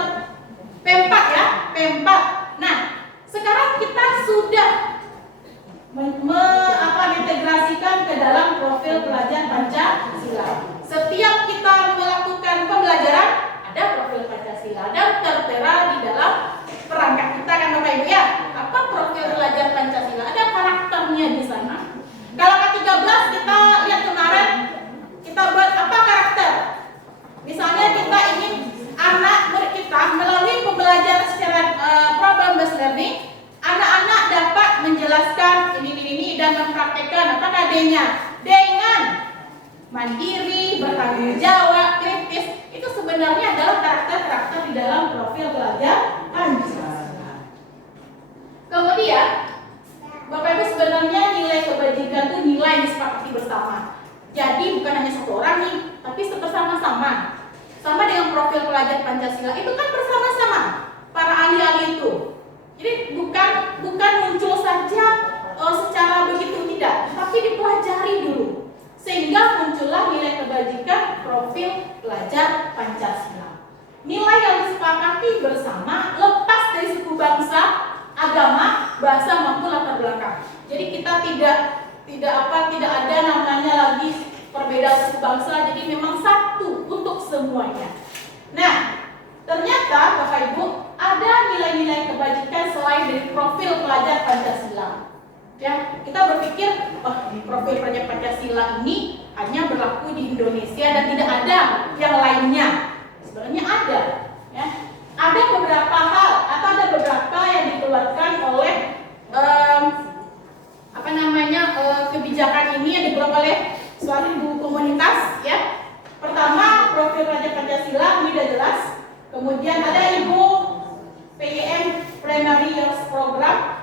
P4 ya, P4. Nah, sekarang kita sudah mengintegrasikan ke dalam profil pelajar Pancasila. Setiap kita melakukan pembelajaran ada profil Pancasila dan tertera di dalam perangkat kita kan Bapak Ibu ya. Apa profil pelajar Pancasila? Ada karakternya di sana. Kalau ke-13 kita lihat kemarin kita buat apa karakter? Misalnya kita ingin anak murid kita melalui pembelajaran secara problem based learning, anak-anak dapat menjelaskan ini dan mempraktekkan apa D-nya dengan mandiri, bertanggung jawab, kritis. Itu sebenarnya adalah karakter-karakter di dalam profil pelajar Pancasila. Kemudian Bapak Ibu sebenarnya nilai kebajikan itu nilai disepakati bersama. Jadi bukan hanya satu orang nih, tapi bersama-sama. Sama dengan profil pelajar Pancasila itu kan bersama-sama para ahli-ahli itu. Jadi bukan muncul saja secara begitu tidak, tapi dipelajari dulu sehingga muncullah nilai kebajikan profil pelajar Pancasila. Nilai yang disepakati bersama lepas dari suku bangsa, agama, bahasa maupun latar belakang. Jadi kita tidak ada namanya lagi perbedaan suku bangsa, jadi memang satu untuk semuanya. Nah, ternyata Bapak Ibu ada nilai-nilai kebajikan selain dari profil pelajar Pancasila. Ya, kita berpikir, profil pelajar Pancasila ini hanya berlaku di Indonesia dan tidak ada yang lainnya. Sebenarnya ada, ya. Ada beberapa hal atau ada beberapa yang dikeluarkan oleh kebijakan ini yang dikeluarkan oleh suatu komunitas, ya. Pertama, profil pelajar Pancasila ini sudah jelas. Kemudian ada Ibu PYM Primary Years Program.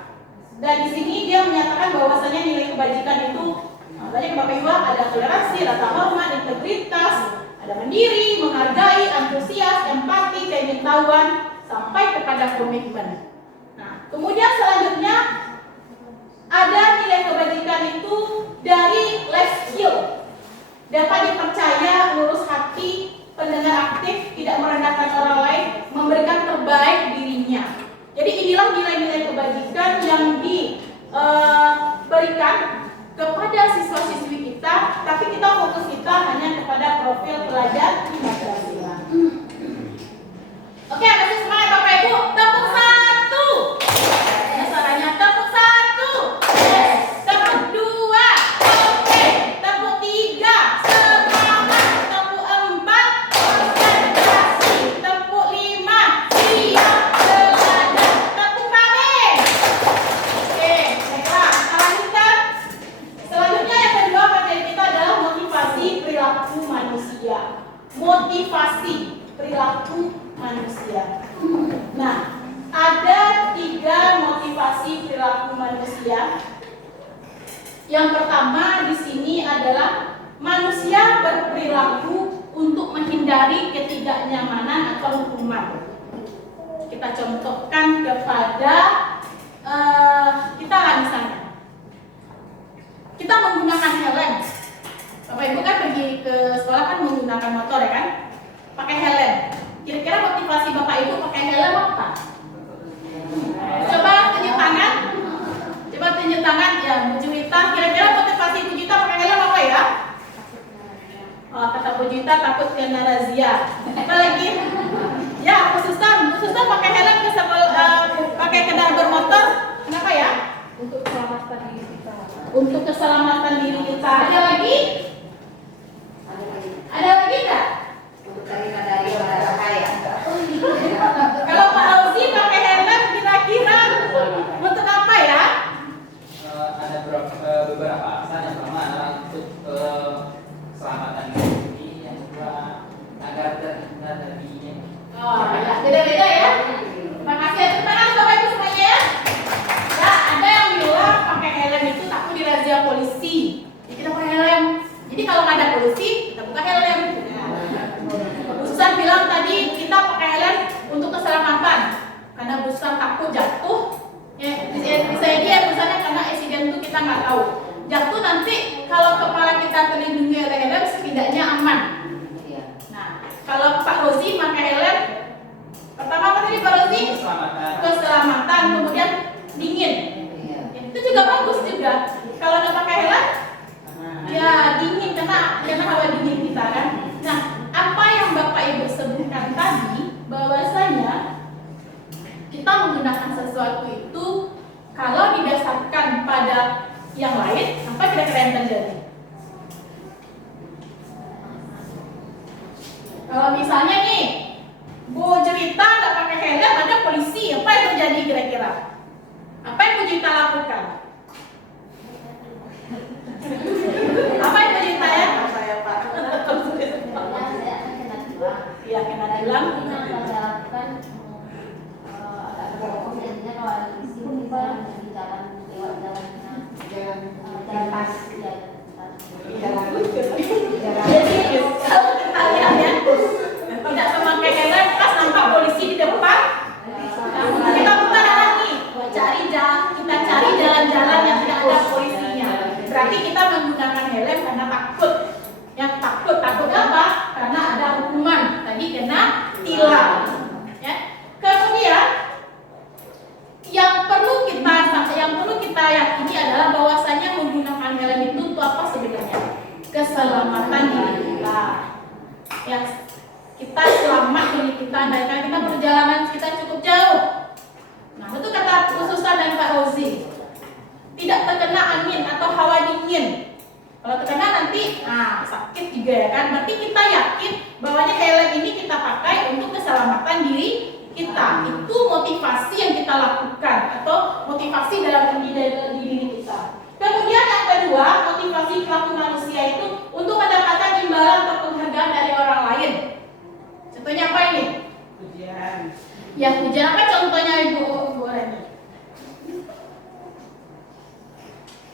Dan di sini dia menyatakan bahwasanya nilai kebajikan itu tadi Bapak Ibu ada toleransi, rasa hormat, integritas, ada mandiri, menghargai, antusias, empati, keingin-tahuan, sampai kepada komitmen. Nah, kemudian selanjutnya ada nilai kebajikan itu dari life skill, dapat dipercaya, lurus hati, pendengar aktif, tidak merendahkan orang lain, memberikan terbaik dirinya. Jadi inilah nilai-nilai kebajikan yang diberikan kepada siswa-siswi kita, tapi kita fokus kita hanya kepada profil pelajar Pancasila. Oke, masih semangat Bapak Ibu. Tepuk satu. Caranya tepuk satu. Tepuk dua. Oke. Tepuk tiga. Semangat. Tepuk empat. Konsentrasi. Tepuk lima. Siap belajar. Tepuk kabeh. Oke, baiklah. Kita lanjutkan. Selanjutnya yang kedua materi kita adalah motivasi perilaku manusia. Motivasi perilaku manusia. Nah, ada 3 motivasi perilaku manusia. Yang pertama di sini adalah manusia berperilaku untuk menghindari ketidaknyamanan atau hukuman. Kita contohkan kepada kita lah misalnya. Kita menggunakan helm. Bapak Ibu kan pergi ke sekolah kan menggunakan motor ya kan? Pakai helm. Kira-kira motivasi Bapak Ibu pakai helm apa? Coba tunjuk tangan. Coba tunjuk tangan ya, Bu Juwita. Kira-kira motivasi Bu Juwita pakai helm apa ya? Oh, kata Bu Juwita takut kena razia. Apa lagi? Ya, Bu Susan pakai helm ke pakai kendaraan bermotor. Kenapa ya? Untuk keselamatan diri kita. Untuk keselamatan diri kita. Ada lagi? Ada lagi enggak? Untuk terhindar dari bahaya. Kalau Pak Auzi pakai helm kira-kira untuk apa ya? Ada beberapa alasan. Yang pertama adalah untuk keselamatan diri, yang kedua agar terhindar dari Oh, ya, beda-beda ya. Terima kasih. Terima kasih Bapak Ibu semuanya ya. Ya, ada yang bilang pakai helm itu takut dirazia polisi. Jadi kita pakai helm. Jadi kalau nggak ada polisi, kita buka helm. Bu Susan bilang tadi kita pakai helm untuk keselamatan. Karena Bu Susan takut jatuh. Ya, bisa dia misalnya karena insiden itu kita nggak tahu. Jatuh nanti kalau kepala kita terlindungi oleh helm setidaknya aman. Nah, kalau Pak Rozi pakai helm, pertama apa tadi Pak Rozi? keselamatan. Keselamatan, kemudian dingin. Ya, itu juga bagus juga. Kalau misalnya nih, Bu Juwita nggak pakai helm, ada polisi, apa yang terjadi kira-kira? Apa yang Bu Juwita lakukan? Apa yang Bu Juwita ya? Saya Pak. Saya akan kena tilang. Iya, kena tilang. Ini yang akan saya lakukan agak berbeda. Jadinya kalau ada polisi kita menjadi jalan lewat jalannya jalan pas ya. Jadi kalau kita lihat ya, tidak memakai helm, pas nampak polisi di depan, kita putar lagi, kita cari jalan-jalan yang tidak ada polisinya. Berarti kita menggunakan helm karena takut. Yang takut apa? Karena ada hukuman. Tadi kena tilang. Ya. Kemudian yang perlu kita yakini adalah bahwasanya menggunakan helm itu untuk apa sebenarnya? Keselamatan diri kita. Ya, kita selamat diri kita dan kita perjalanan kita cukup jauh. Nah, itu kata Bu Susan dan Pak Rozi. Tidak terkena angin atau hawa dingin. Kalau terkena nanti sakit juga ya kan. Berarti kita yakin bahwanya helm ini kita pakai untuk keselamatan diri kita. Itu motivasi yang kita lakukan atau motivasi dalam diri kita. Kemudian yang kedua, motivasi pelaku manusia itu untuk mendapatkan imbalan atau penghargaan dari orang lain. Contohnya apa ini? Ujian. Ya, ujian apa contohnya Ibu Reni?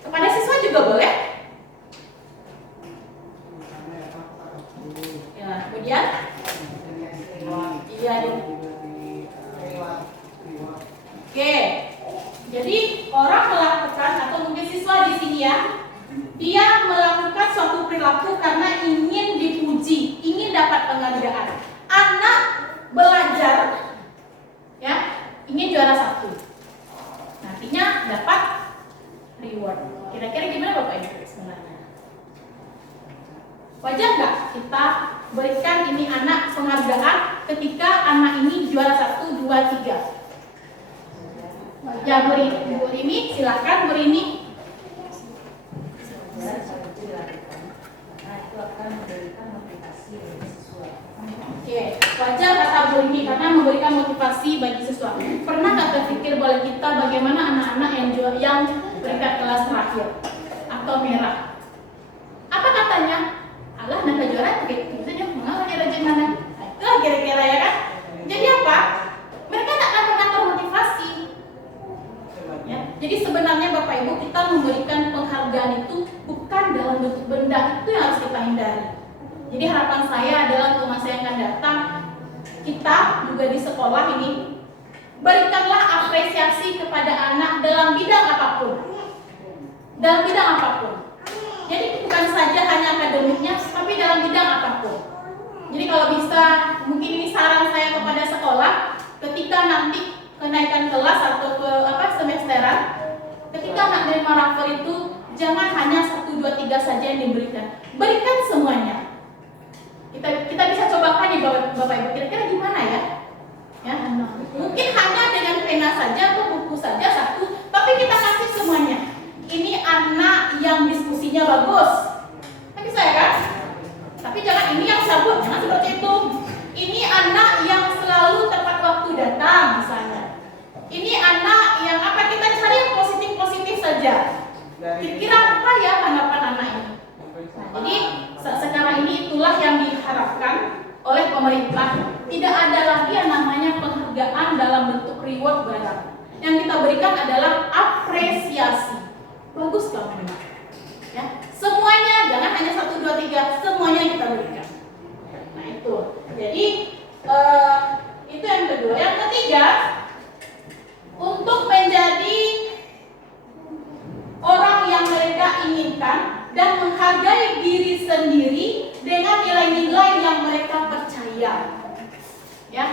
Kepada siswa juga boleh? Ya, kemudian? Iya, oke. Jadi orang melakukan atau mungkin siswa di sini ya, dia melakukan suatu perilaku karena ingin dipuji, ingin dapat penghargaan. Anak belajar, ya, ingin juara 1. Nantinya dapat reward. Kira-kira gimana Bapak Ibu sebenarnya? Wajar nggak kita berikan ini anak penghargaan ketika anak ini juara 1, 2, 3? Ya, Bu Rini, silakan Bu Rini. Oke, wajar kata Bu Rini karena memberikan motivasi bagi siswa. Pernah nggak terpikir boleh kita bagaimana anak-anak yang peringkat kelas terakhir atau merah? Apa katanya? Allah nak kejuaraan gitu saja, mengalahnya rajin mana? Itu kira-kira ya kan? Jadi apa? Mereka tak akan pernah termotivasi. Ya, jadi sebenarnya Bapak Ibu kita memberikan penghargaan itu bukan dalam bentuk benda, itu yang harus kita hindari. Jadi harapan saya adalah untuk masa yang akan datang kita juga di sekolah ini berikanlah apresiasi kepada anak dalam bidang apapun. Dalam bidang apapun. Jadi bukan saja hanya akademiknya, tapi dalam bidang apapun. Jadi kalau bisa, mungkin ini saran saya kepada sekolah, ketika nanti kenaikan kelas atau ke semesteran, ketika anak menerima rapor itu jangan hanya 1, 2, 3 saja yang diberikan, berikan semuanya. Kita bisa cobakan nih Bapak Ibu, kira-kira gimana ya? Ya, mungkin hanya dengan pena saja atau buku saja 1, tapi kita kasih semuanya. Ini anak yang diskusinya bagus, kan bisa ya kan? Tapi jangan ini yang sabut, jangan seperti itu. Ini anak yang selalu tepat waktu datang misalnya. Ini anak yang apa, kita cari yang positif-positif saja. Kira-kira apa ya tanggapan anak ini? Nah, jadi sekarang ini itulah yang diharapkan oleh pemerintah. Tidak ada lagi yang namanya penghargaan dalam bentuk reward barang. Yang kita berikan adalah apresiasi. Bagus kamu memang. Ya, semuanya, jangan hanya 1, 2, 3, semuanya kita berikan. Nah itu. Jadi itu yang kedua. Yang ketiga, untuk menjadi orang yang mereka inginkan dan menghargai diri sendiri dengan nilai-nilai yang mereka percaya. Ya.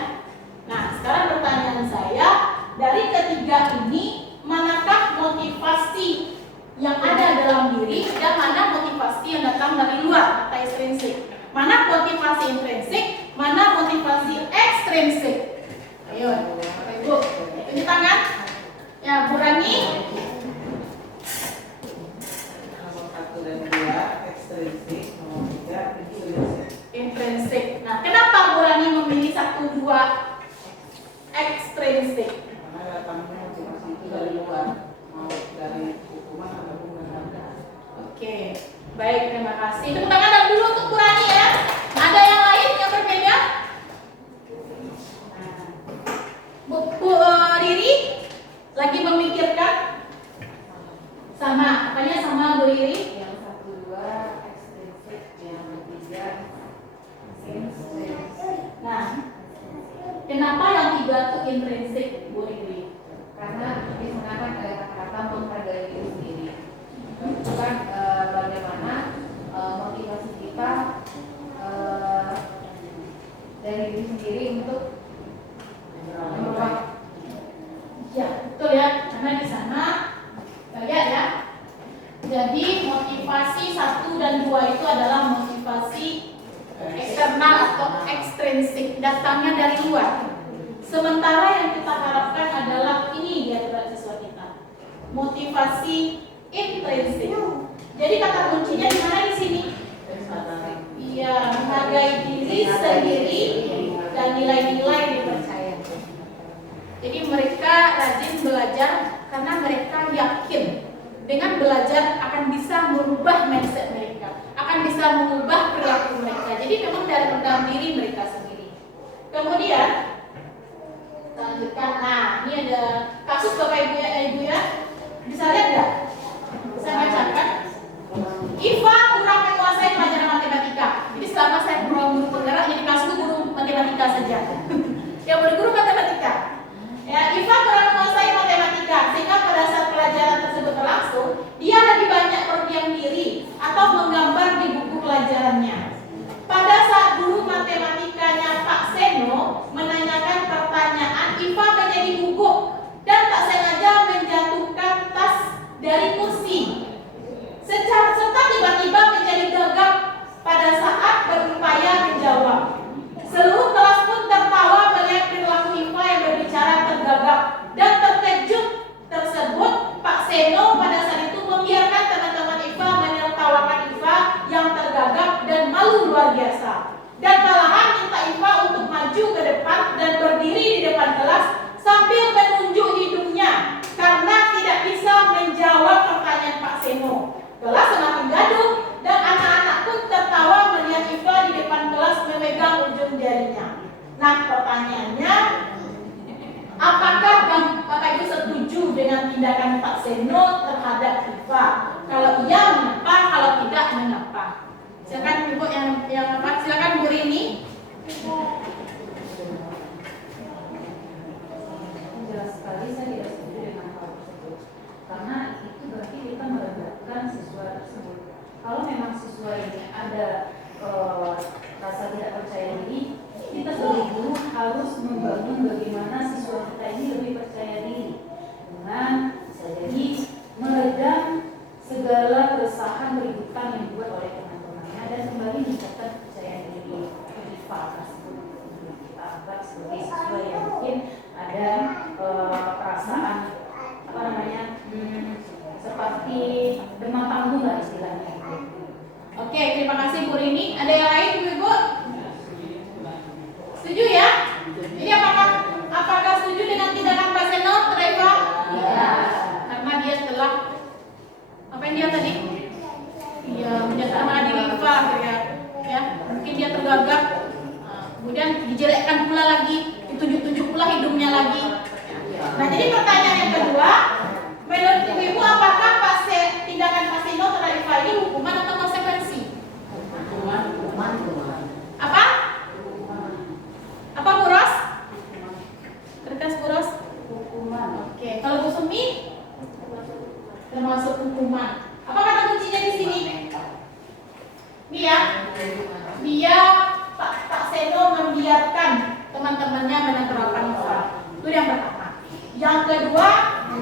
Nah, sekarang pertanyaan saya, dari ketiga ini, manakah motivasi yang ada dalam diri dan mana motivasi yang datang dari luar atau ekstrinsik? Mana motivasi intrinsik, mana motivasi ekstrinsik? Ayo, Ibu, tunjuk tangan. Ya, Bu Rani. Nomor 1 dan 2 ekstrinsik, nomor 3 intrinsik. Intrinsik. Nah, kenapa juga tuh intrinsik, Bu Rini? Karena di sana kan ada kata-kata menghargai diri sendiri. Bukan bagaimana motivasi kita dari diri sendiri untuk merubah. Ya, betul ya. Karena di sana lihat ya. Jadi motivasi 1 dan 2 itu adalah motivasi eksternal atau ekstrinsik, datangnya dari luar. Sementara yang kita harapkan adalah ini dia beasiswa kita, motivasi intrinsik. Jadi kata kuncinya di mana di sini? Iya, menghargai diri sendiri dan nilai-nilai dipercaya. Jadi mereka rajin belajar karena mereka yakin dengan belajar akan bisa merubah mindset mereka, akan bisa mengubah perilaku mereka. Jadi memang dari dalam diri mereka sendiri. Kemudian lanjutkan. Nah, ini ada kasus Bapak Ibu ya. Bisa lihat nggak? Saya bacakan. Iva kurang menguasai pelajaran matematika. Jadi selama saya guru penggerak, jadi kelas itu guru matematika saja. Yang berguru matematika. Ya, Iva kurang menguasai matematika sehingga pada saat pelajaran tersebut berlangsung, dia lebih banyak berdiam diri atau menggambar di buku pelajarannya. Pada saat guru matematikanya Pak Seno menanyakan pertanyaan, Iva menjadi gugup dan tak sengaja menjatuhkan tas dari kursi. Serta tiba-tiba menjadi gagap pada saat berupaya menjawab. Seluruh kelas pun tertawa melihat perilaku Iva yang berbicara tergagap dan terkejut tersebut. Pak Seno pada saat itu membiarkan teman-teman Iva menertawakan Iva yang tergagap dan malu luar biasa. Dan malahan minta Iva untuk maju ke depan dan berdiri di depan kelas sambil menunjuk hidungnya karena tidak bisa menjawab pertanyaan Pak Seno. Kelas semakin gaduh dan anak-anak pun tertawa melihat Iva di depan kelas memegang ujung jarinya. Nah, pertanyaannya, apakah Bapak Ibu setuju dengan tindakan Pak Seno terhadap Iva? Kalau iya, mengapa? Kalau tidak, mengapa? Silakan Ibu yang apa? Silakan Bu Rini. Jelas sekali saya tidak setuju dengan hal tersebut, karena itu berarti kita merendahkan siswa tersebut. Kalau memang siswa ini ada rasa tidak percaya diri, kita sebagai guru harus membangun bagaimana siswa kita ini lebih percaya diri dengan bisa jadi meredam segala keresahan keributan yang dibuat oleh teman-temannya dan kembali meningkatkan kepercayaan diri Iva tersebut. Kita anggap sebagai siswa yang mungkin ada perasaan apa namanya seperti demam panggung lah istilahnya. Oke, terima kasih Bu Rini. Ada yang lain Ibu? Setuju ya? Jadi apakah setuju dengan tindakan Pak Seno terhadap Iva? Ya. Karena dia telah apa yang dia tadi? Iya, menjatuhkan diri Iva akhirnya. Ya, mungkin dia tergagap. Kemudian dijelekkan pula lagi, ditunjuk-tunjuk pula hidungnya lagi. Nah, jadi pertanyaan yang kedua, menurut Ibu apakah tindakan Pak Seno terhadap Iva ini hukuman atau konsekuensi? Hukuman. Apa? Apa Bu Ros? Kertas Bu Ros? Hukuman. Oke, kalau Bu Sumi termasuk hukuman. Apa kata kuncinya di sini? Dia Pak Seno membiarkan teman-temannya menertawakan Iva. Itu yang pertama. Yang kedua,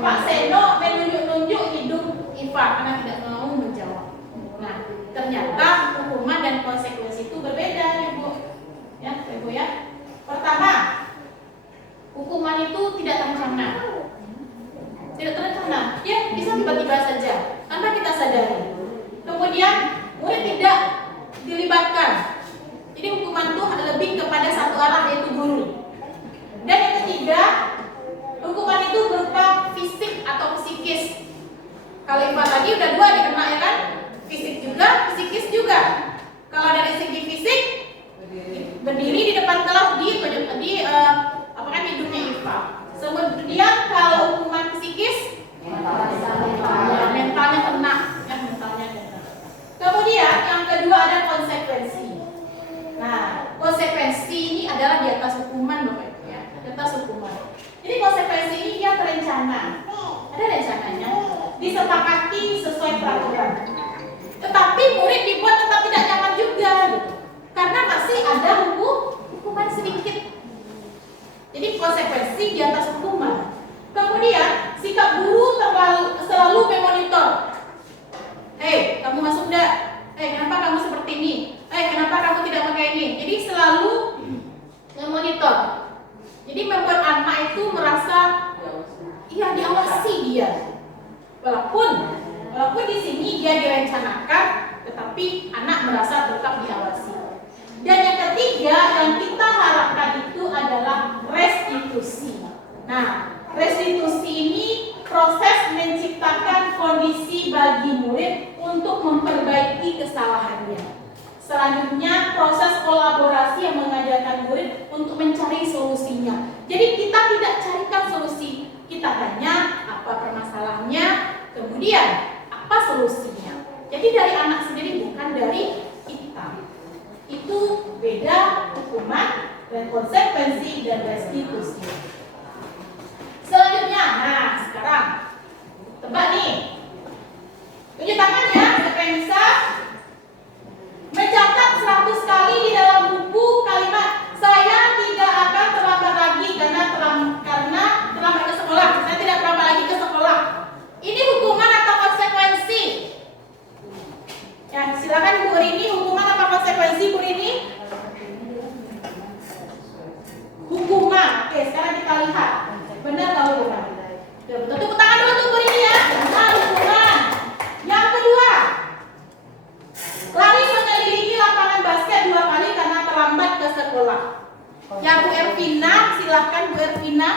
Pak Seno menunjuk-nunjuk hidung Iva karena tidak mau menjawab. Nah, ternyata hukuman dan konsekuensi itu berbeda, Ibu. Ya, Ibu ya. Pertama, hukuman itu tidak terencana. Tidak terencana, ya bisa tiba-tiba saja tanpa kita sadari. Kemudian murid tidak dilibatkan. Jadi hukuman itu lebih kepada satu arah, yaitu guru. Dan yang ketiga, hukuman itu berupa fisik atau psikis. Kalau Iva tadi udah dua dikena ya kan, fisik juga, psikis juga. Kalau dari segi fisik, berdiri di depan kelas di apakah hidungnya Iva. Kemudian kalau hukuman psikis, mentalnya kena, ya mentalnya kena. Kemudian yang kedua ada konsekuensi. Nah, konsekuensi ini adalah di atas hukuman Bapak Ibu ya, di atas hukuman. rencana. Ada rencananya, disepakati sesuai peraturan. Tetapi murid dibuat tetap tidak nyaman juga, gitu. Karena masih ada hukuman sedikit. Jadi konsekuensi di atas hukuman. Kemudian sikap guru selalu memonitor. Hei, kamu masuk enggak? Hei, kenapa kamu seperti ini? Hei, kenapa kamu tidak pakai ini? Jadi selalu memonitor. Jadi membuat anak itu merasa iya diawasi dia. Walaupun di sini dia direncanakan, tetapi anak merasa tetap diawasi. Dan yang ketiga yang kita harapkan itu adalah restitusi. Nah, restitusi ini proses menciptakan kondisi bagi murid untuk memperbaiki kesalahannya. Selanjutnya proses kolaborasi yang mengajarkan murid untuk mencari solusinya. Jadi kita tidak carikan solusi, kita tanya apa permasalahannya, kemudian apa solusinya. Jadi dari anak sendiri, bukan dari kita. Itu beda hukuman dan konsekuensi dan restitusi. Selanjutnya, nah sekarang tebak nih. Tunjuk tangan ya, siapa yang bisa mencatat 100 kali di dalam buku kalimat saya tidak akan terlambat lagi karena terlambat ke sekolah. Saya tidak terlambat lagi ke sekolah. Ini hukuman atau konsekuensi? Ya, silakan Bu Rini, hukuman atau konsekuensi Bu Rini? Hukuman. Oke, sekarang kita lihat. Benar nggak hukuman? Tepuk tangan dulu tuh Bu Rini ya. Benar hukuman. Yang kedua, lari mengelilingi lapangan basket 2 kali karena terlambat ke sekolah. Ya Bu Ervina, silahkan Bu Ervina.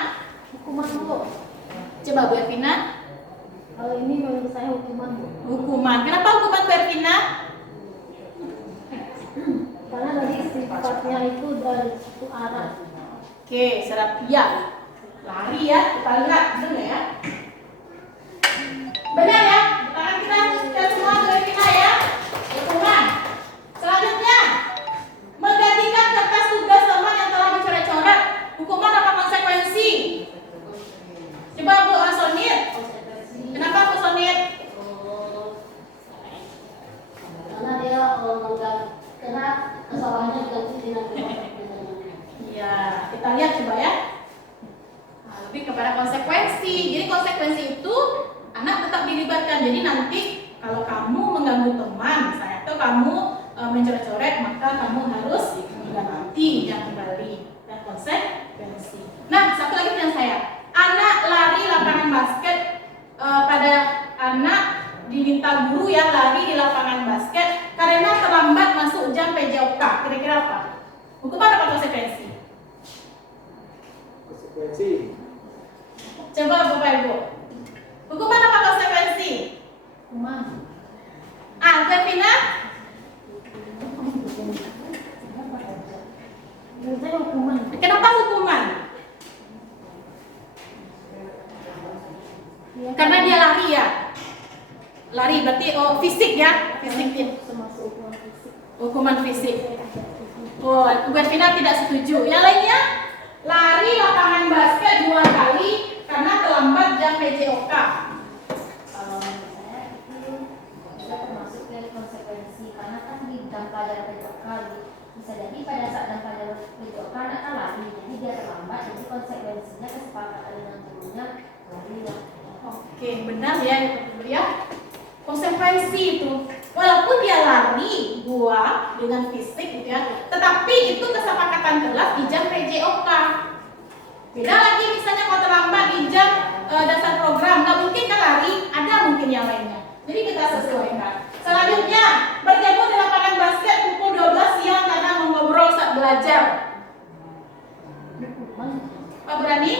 Hukuman Bu. Coba Bu Ervina. Kalau ini menurut saya hukuman Bu. Hukuman. Kenapa hukuman Bu Ervina? Karena dari sifatnya itu dari satu arah. Oke, serapia. Lari ya, kita lihat. Benar nggak ya? Benar ya? Tangan kita semua Bu Ervina ya. Hukuman. Selanjutnya, menggantikan kertas tugas teman yang telah dicoret-coret. Hukuman apa konsekuensi? Coba Bu Sonit. Kenapa Bu Sonit? Karena dia karena kesalahannya diganti dengan Iya, kita lihat coba ya. Nah, lebih kepada konsekuensi. Jadi konsekuensi itu anak tetap dilibatkan. Jadi nanti kalau kamu mengganggu teman, misalnya, atau kamu mencoret-coret, maka kamu harus diganti yang kembali dan konsekuensi. Nah, satu lagi dengan saya. Anak lari lapangan basket, pada anak diminta guru yang lari di lapangan basket karena terlambat masuk jam PJOK. Kira-kira apa? Hukuman apa konsekuensi? Konsekuensi. Coba Bapak Ibu. Hukuman apa konsekuensi? hukuman. Vina? Menurut saya hukuman. Kenapa hukuman? Karena dia lari ya. Lari berarti fisik ya, fisik dia. Termasuk hukuman fisik. Hukuman fisik. Oh, Bu Vina tidak setuju. Yang lainnya? Lari lapangan basket 2 kali karena terlambat jam PJOK. Kalau menurut saya itu juga termasuk dari konsekuensi karena kan di dalam pelajaran PJOK bisa jadi pada saat dalam pelajaran PJOK anak kan lari, jadi dia terlambat, jadi konsekuensinya kesepakatan dengan gurunya lari lah. Oke, benar ya Ibu ya. Konsekuensi itu, walaupun dia lari 2 dengan fisik gitu ya, tetapi itu kesepakatan kelas di jam PJOK. Beda lagi misalnya kalau terlambat di jam dasar program, nggak mungkin kan lari, ada mungkin yang lainnya. Jadi kita sesuaikan. Selanjutnya, bergabung di lapangan basket pukul 12 siang karena mengobrol saat belajar. Pak Berani?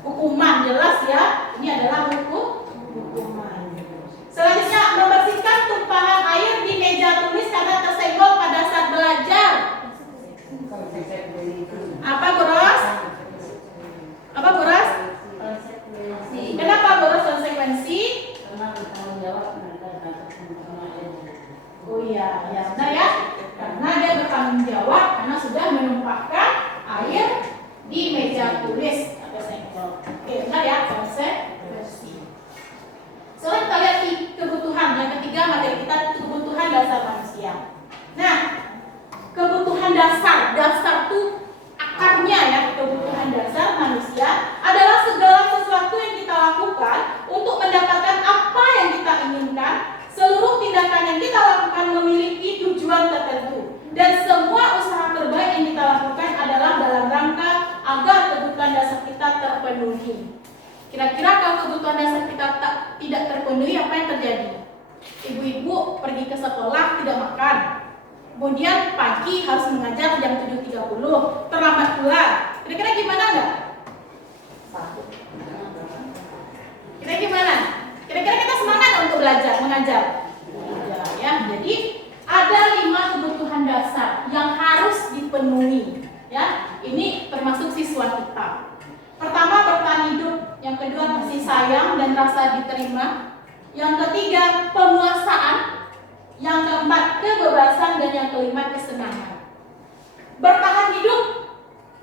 Hukuman jelas ya. Ini adalah hukuman. Selanjutnya, membersihkan tumpahan air di meja tulis karena tersenggol pada saat belajar. Apa Boros? Apa Boros? Konsekuensi. Kenapa Boros konsekuensi? Karena bertanggung jawab terhadap Oh iya, ya benar ya. Karena dia bertanggung jawab karena sudah menumpahkan air di meja tulis atau senggol. Oke, benar ya. dasar tuh akarnya ya, kebutuhan dasar manusia adalah segala sesuatu yang kita lakukan untuk mendapatkan apa yang kita inginkan. Seluruh tindakan yang kita lakukan memiliki tujuan tertentu, dan semua usaha terbaik yang kita lakukan adalah dalam rangka agar kebutuhan dasar kita terpenuhi. Kira-kira kalau kebutuhan dasar kita tidak terpenuhi, apa yang terjadi? Ibu-ibu pergi ke sekolah tidak makan, kemudian pagi harus mengajar jam 7.30, terlambat pulang. Kira-kira gimana enggak? Kira-kira gimana? Kira-kira kita semangat untuk belajar, mengajar? Ya, jadi ada 5 kebutuhan dasar yang harus dipenuhi. Ya, ini termasuk siswa kita. Pertama, bertahan hidup. Yang kedua, kasih sayang dan rasa diterima. Yang ketiga, penguasaan. Yang keempat, kebebasan. Dan yang kelima, kesenangan. Bertahan hidup,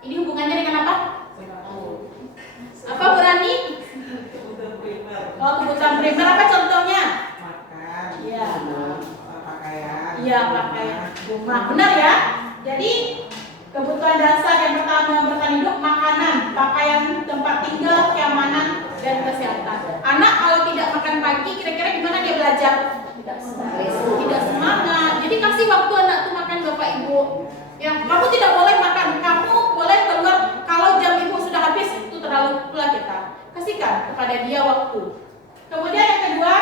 ini hubungannya dengan apa? Apa berani? Oh, kebutuhan primer. Apa contohnya? Makan, Iya. pakaian. Iya, pakaian, rumah. Benar ya? Jadi kebutuhan dasar yang pertama bertahan hidup, makanan, pakaian, tempat tinggal, keamanan, dan kesehatan. Anak kalau tidak makan pagi, kira-kira gimana dia belajar? Tidak semangat. Jadi kasih waktu anak tuh makan, Bapak Ibu. Ya, kamu tidak boleh makan. Kamu boleh keluar kalau jam ibu sudah habis, itu terlalu pula kita. Kasihkan kepada dia waktu. Kemudian yang kedua,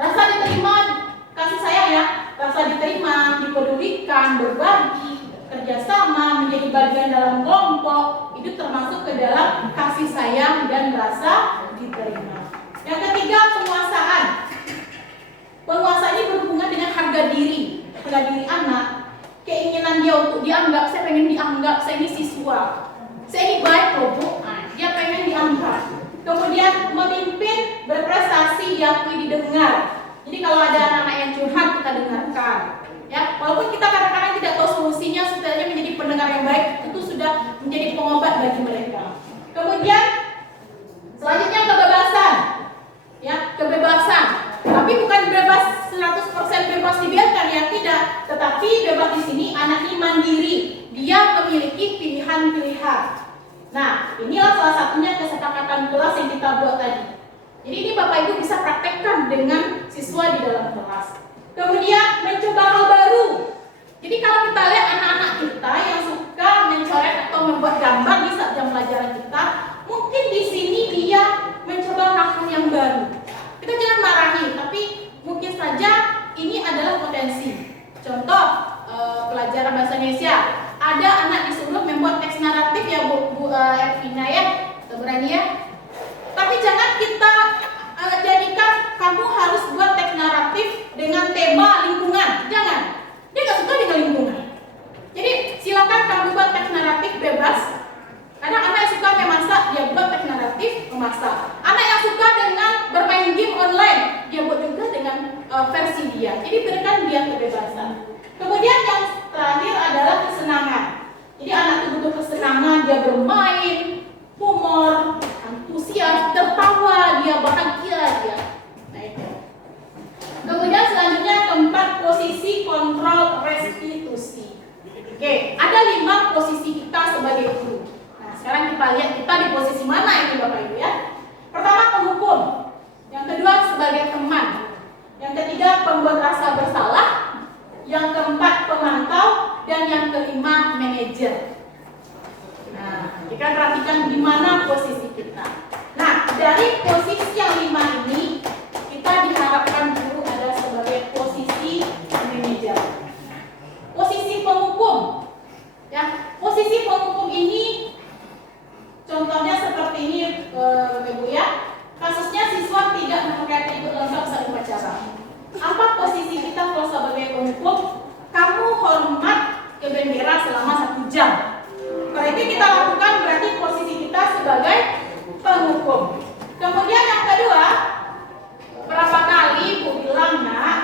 rasa diterima, kasih sayang ya. Rasa diterima, dipedulikan, berbagi, kerjasama, menjadi bagian dalam kelompok, itu termasuk ke dalam kasih sayang dan rasa diterima. Yang ketiga, penguasaan. Penguasaan ini berhubungan dengan harga diri anak, keinginan dia untuk dianggap, saya pengen dianggap, saya ini siswa, saya ini baik loh Bu, dia pengen dianggap. Kemudian memimpin, berprestasi, diakui, didengar. Jadi kalau ada anak-anak yang curhat, kita dengarkan. Ya, walaupun kita kadang-kadang tidak tahu solusinya, setidaknya menjadi pendengar yang baik itu sudah menjadi pengobat bagi mereka. Kemudian selanjutnya kebebasan. Ya, kebebasan. Tapi bukan bebas 100% bebas dibiarkan ya, tidak. Tetapi bebas di sini anak ini mandiri. Dia memiliki pilihan-pilihan. Nah, inilah salah satunya kesepakatan kelas yang kita buat tadi. Jadi ini Bapak Ibu bisa praktekkan dengan siswa di dalam kelas. Kemudian mencoba hal baru. Jadi kalau kita lihat anak-anak kita yang suka mencoret atau membuat gambar di saat jam pelajaran kita, mungkin di sini dia mencoba hal-hal yang baru. Kita jangan marahi, tapi mungkin saja ini adalah potensi. Contoh pelajaran bahasa Indonesia, ada anak disuruh membuat teks naratif ya Bu Ervina ya, berani ya. Tapi jangan kita jadikan kamu harus buat teks naratif dengan tema lingkungan. Jangan. Dia nggak suka dengan lingkungan. Jadi silakan kamu buat teks naratif bebas. Kadang anak yang suka memasak, dia buat teks naratif memasak. Anak yang suka dengan bermain game online, dia buat juga dengan versi dia. Jadi berikan dia kebebasan. Kemudian yang terakhir adalah kesenangan. Jadi anak itu butuh kesenangan, dia bermain, humor, antusias, tertawa, dia bahagia dia. Nah itu. Kemudian selanjutnya keempat, posisi kontrol restitusi. Oke, ada 5 posisi kita sebagai guru. Nah sekarang kita lihat kita di posisi mana ini Bapak Ibu ya. Pertama penghukum, yang kedua sebagai teman, yang ketiga pembuat rasa bersalah, yang keempat pemantau, dan yang kelima manajer. Nah, kita perhatikan di mana posisi kita. Nah, dari posisi yang 5 ini, kita diharapkan guru ada sebagai posisi manajer. Posisi penghukum. Ya, posisi penghukum ini contohnya seperti ini Ibu ya. Kasusnya siswa tidak memakai atribut lengkap saat upacara. Apa posisi kita kalau sebagai penghukum? Kamu hormat ke bendera selama 1 jam. Kalau itu kita lakukan berarti posisi kita sebagai penghukum. Kemudian yang kedua, berapa kali Bu bilang nak,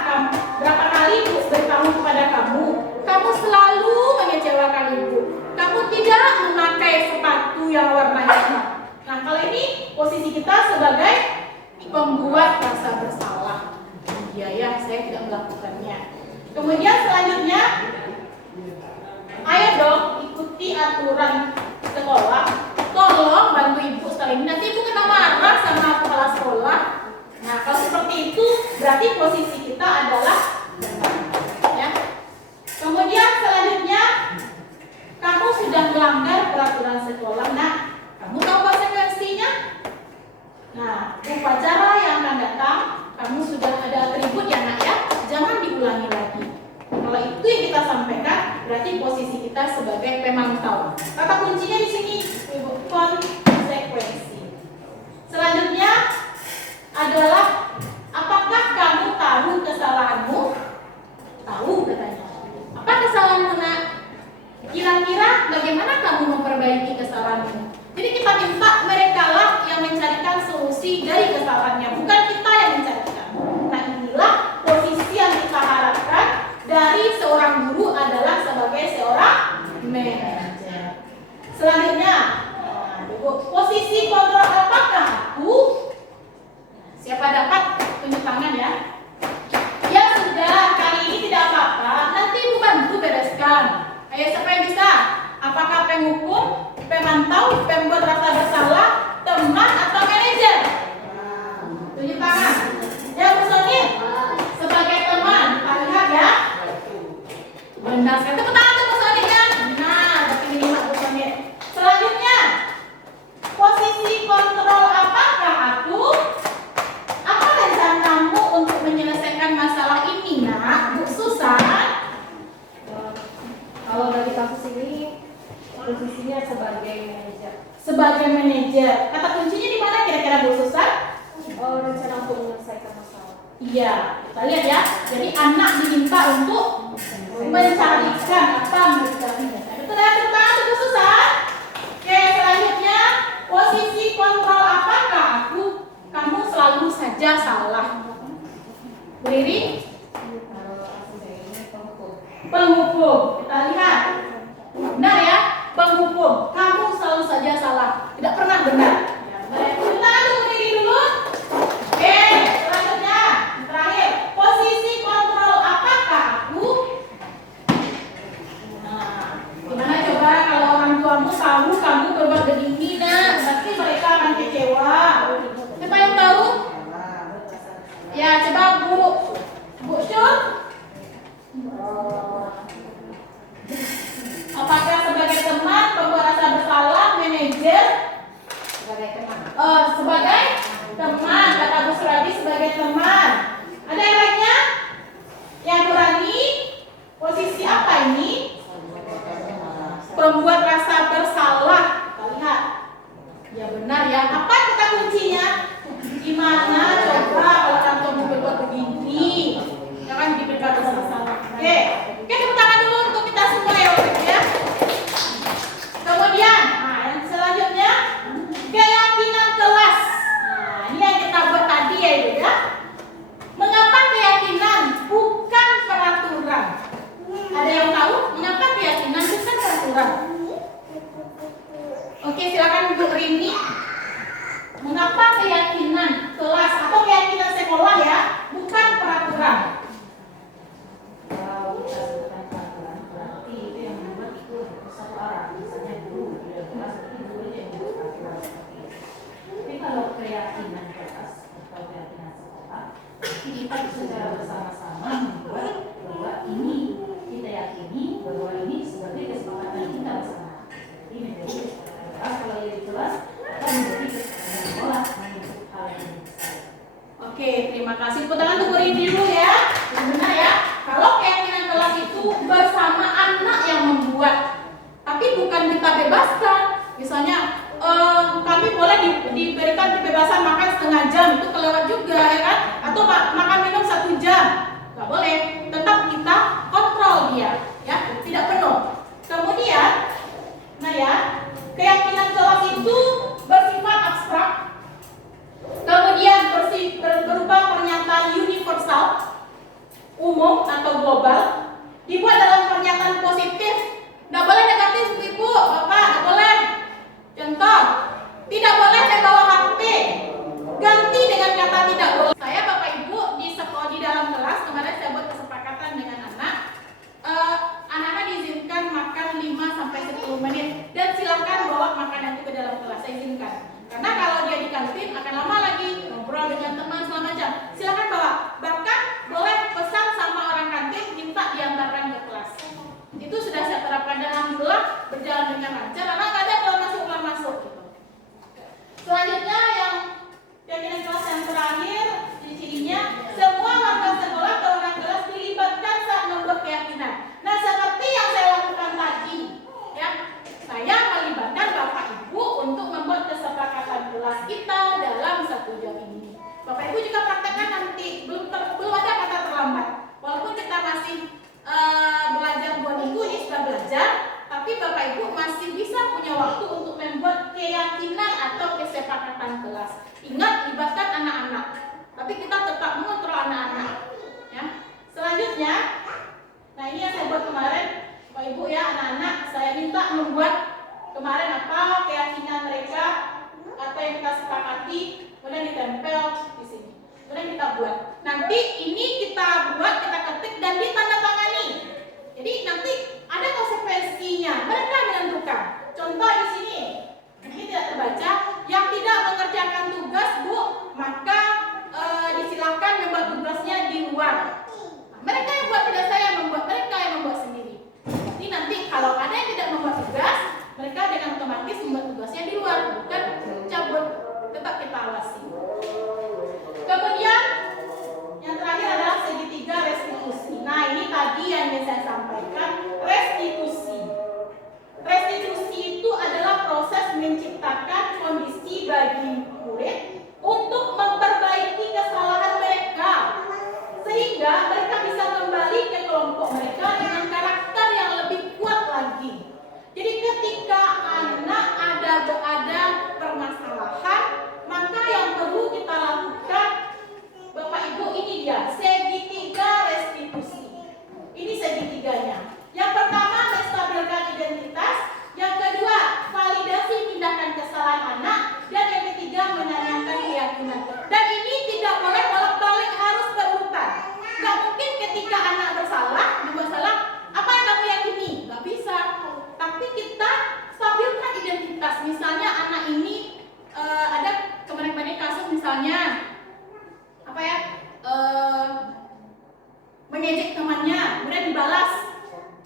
berapa kali Bu beritahu kepada kamu, kamu selalu mengecewakan Ibu. Kamu tidak memakai sepatu yang warna hitam. Nah kalau ini posisi kita sebagai pembuat rasa bersalah. Iya ya, saya tidak melakukannya. Kemudian selanjutnya, ayo dong aturan sekolah, tolong bantu ibu sekali ini. Nanti ibu kena marah sama kepala sekolah. Nah, kalau seperti itu berarti posisi kita adalah benar, ya. Kemudian selanjutnya, kamu sudah melanggar peraturan sekolah. Nah, kamu tahu konsekuensinya? Nah, upacara yang akan datang, kamu sudah ada atribut ya nak ya, jangan diulangi lagi. Kalau itu yang kita sampaikan, berarti posisi kita sebagai pemantau. Kata kuncinya di sini, konsekuensi. Selanjutnya adalah apakah kamu tahu kesalahanmu? Tahu katanya. Apa kesalahanmu nak? Kira-kira bagaimana kamu memperbaiki kesalahanmu? Jadi kita minta mereka lah yang mencarikan solusi dari kesalahannya, bukan kita yang mencarikan. Nah, inilah posisi yang kita harapkan dari seorang guru adalah sebagai seorang manajer. Selanjutnya, posisi kontrol apakah aku? Siapa dapat tunjuk tangan ya? Ya sudah, kali ini tidak apa-apa. Nanti ibu bantu bereskan. Ayo siapa yang bisa? Apakah penghukum, pemantau, pembuat rasa bersalah, teman atau manajer? Tunjuk tangan. Ya Bu Soni, sebagai teman, kita lihat ya. Benar sekali. Tepuk tangan untuk Bu Soni ya. Nah, tapi ini Bu Soni. Selanjutnya, posisi kontrol apakah aku? Apa rencanamu untuk menyelesaikan masalah ini, nak? Bu Susan? Kalau dari kasus ini posisinya sebagai manajer. Sebagai manajer. Kata kuncinya di mana kira-kira Bu Susan? Rencana untuk menyelesaikan masalah. Iya, kita lihat ya. Jadi anak diminta untuk mencarikan apa mencarinya. Betul ya, tepuk tangan untuk Bu Susan. Oke, selanjutnya posisi kontrol apakah aku? Kamu selalu saja salah. Bu Riri? Penghukum. Kita lihat. Benar ya, penghukum. Kamu selalu saja salah. Tidak pernah benar. Tepuk tangan untuk Bu Riri dulu. Oke, selanjutnya terakhir, posisi kontrol apakah aku? Nah, gimana coba kalau orang tuamu tahu kamu berbuat begini, nak? Pasti mereka akan kecewa. Siapa yang tahu? Ya, coba Bu Syur. Apakah sebagai teman, pembuat rasa bersalah, manajer? Sebagai teman, kata Bu Surabi sebagai teman. Ada yang lainnya? Yang berani? Posisi apa ini? Pembuat rasa bersalah. Kita lihat. Ya benar ya. Apa kata kuncinya? Gimana coba kalau kamu berbuat begini? Jangan diberikan rasa bersalah. Oke, tepuk tangan dulu untuk kita semua ya, ya. Kemudian, nah, yang selanjutnya keyakinan kelas. Nah, ini yang kita buat tadi ya Ibu ya. Mengapa keyakinan bukan peraturan? Ada yang tahu mengapa keyakinan bukan peraturan? Oke, silakan Bu Rini. Mengapa keyakinan kelas atau keyakinan sekolah ya bukan peraturan? Kalau kita sebutkan peraturan, berarti itu yang membuat itu satu arah. Misalnya guru di dalam kelas, berarti guru yang membuat peraturan seperti itu. Tapi kalau keyakinan kelas atau keyakinan sekolah, kita secara bersama-sama membuat bahwa ini kita yakini bahwa ini sebagai kesepakatan kita bersama. Jadi menjadi kesepakatan kelas. Kalau yang di kelas akan menjadi kesepakatan sekolah untuk hal yang besar. Oke, terima kasih. Tepuk tangan untuk Bu Rini dulu ya. Benar ya. Kalau keyakinan kelas itu bersama anak yang membuat, tapi bukan kita bebaskan. Misalnya kami boleh diberikan kebebasan makan setengah jam, itu kelewat juga ya kan? Atau makan minum 1 jam, nggak boleh. Tetap kita kontrol dia, ya, tidak penuh. Kemudian, nah ya, keyakinan kelas itu bersifat abstrak. Kemudian berupa pernyataan universal, umum atau global, dibuat dalam pernyataan positif. Nggak boleh negatif, Ibu, Bapak, nggak boleh. Contoh, tidak boleh membawa HP. Ganti dengan kata tidak boleh. Saya Bapak Ibu di sekolah di dalam kelas kemarin saya buat kesepakatan dengan anak. dalam kelas, saya izinkan. Karena kalau dia di kantin akan lama lagi ngobrol dengan teman selama jam. Silakan bawa. Bahkan boleh pesan sama orang kantin minta diantarkan ke kelas. Itu sudah saya terapkan dan alhamdulillah berjalan dengan lancar. Karena nggak ada keluar masuk gitu. Selanjutnya yang kelas yang terakhir di sininya, semua warga sekolah atau orang kelas dilibatkan saat membuat keyakinan. Nah, seperti yang saya lakukan tadi, ya, saya melibatkan Bapak Ibu untuk membuat kesepakatan kelas kita dalam 1 jam ini. Bapak Ibu juga praktekkan nanti, belum ada kata terlambat. Walaupun kita masih belajar 2 minggu ini sudah belajar, tapi Bapak Ibu masih bisa punya waktu untuk membuat keyakinan atau kesepakatan kelas. Ingat, libatkan anak-anak, tapi kita tetap mengontrol anak-anak. Ya. Selanjutnya, nah ini yang saya buat kemarin, Bapak Ibu ya, anak-anak, saya minta membuat kemarin apa keyakinan mereka atau yang kita sepakati, kemudian ditempel di sini. Kemudian kita buat. Nanti ini kita buat, kita ketik dan ditandatangani. Jadi nanti ada konsekuensinya. Mereka menentukan. Contoh di sini, ini tidak terbaca. Yang tidak mengerjakan tugas, Bu, maka disilakan membuat tugasnya di luar. Nah, mereka yang buat, tidak saya yang membuat, mereka yang membuat sendiri. Jadi nanti kalau ada yang tidak membuat tugas, mereka dengan otomatis membuat tugasnya di luar, bukan cabut. Tetap kita awasi. Kemudian yang terakhir adalah segitiga restitusi. Nah, ini tadi yang saya sampaikan, restitusi. Restitusi itu adalah proses menciptakan kondisi bagi murid untuk memperbaiki kesalahan mereka, sehingga mereka bisa kembali ke kelompok mereka dengan karakter yang lebih kuat lagi. Jadi ketika anak ada permasalahan, maka yang perlu kita lakukan, Bapak Ibu, ini dia segitiga restitusi. Ini segitiganya. Yang pertama, menstabilkan identitas. Yang kedua, validasi tindakan kesalahan anak. Dan yang ketiga, menanyakan keyakinan. Dan ini tidak boleh bolak-balik, harus berurutan. Gak mungkin ketika anak membuat salah, apa yang kamu yakini? Gak bisa. Tapi kita stabilkan identitas. Misalnya anak ini ada kemarin kasus misalnya apa ya, mengejek temannya, kemudian dibalas,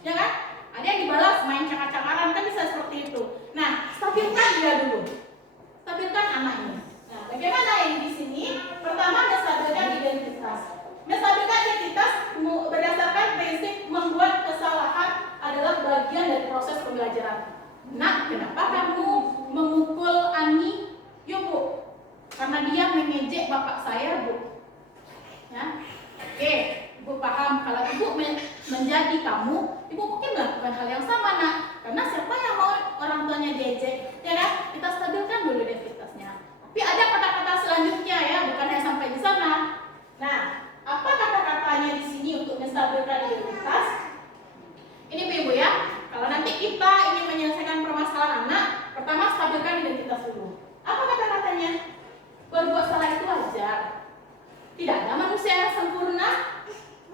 ya kan? Ada yang dibalas main cakar-cakaran, kan bisa seperti itu. Nah, stabilkan dia dulu, stabilkan anak ini. Nah, bagaimana yang di sini? Pertama, menstabilkan identitas. Menstabilkan identitas berdasarkan prinsip membuat kesalahan adalah bagian dari proses pembelajaran. Nah, kenapa kamu memukul Ani? Yuk, Bu, karena dia mengejek bapak saya, Bu. Ya, oke, Ibu paham. Kalau Ibu menjadi kamu, Ibu mungkin melakukan hal yang sama, Nak. Karena siapa yang mau orang tuanya diejek? Ya kan? Kita stabilkan dulu identitasnya. Tapi ada kata-kata selanjutnya ya, bukan hanya sampai di sana. Nah, apa kata-katanya di sini untuk menstabilkan identitas? Ini Bu ya. Kalau nanti kita ingin menyelesaikan permasalahan anak, pertama stabilkan identitas dulu. Apa kata-katanya? Berbuat salah itu wajar. Tidak ada manusia yang sempurna.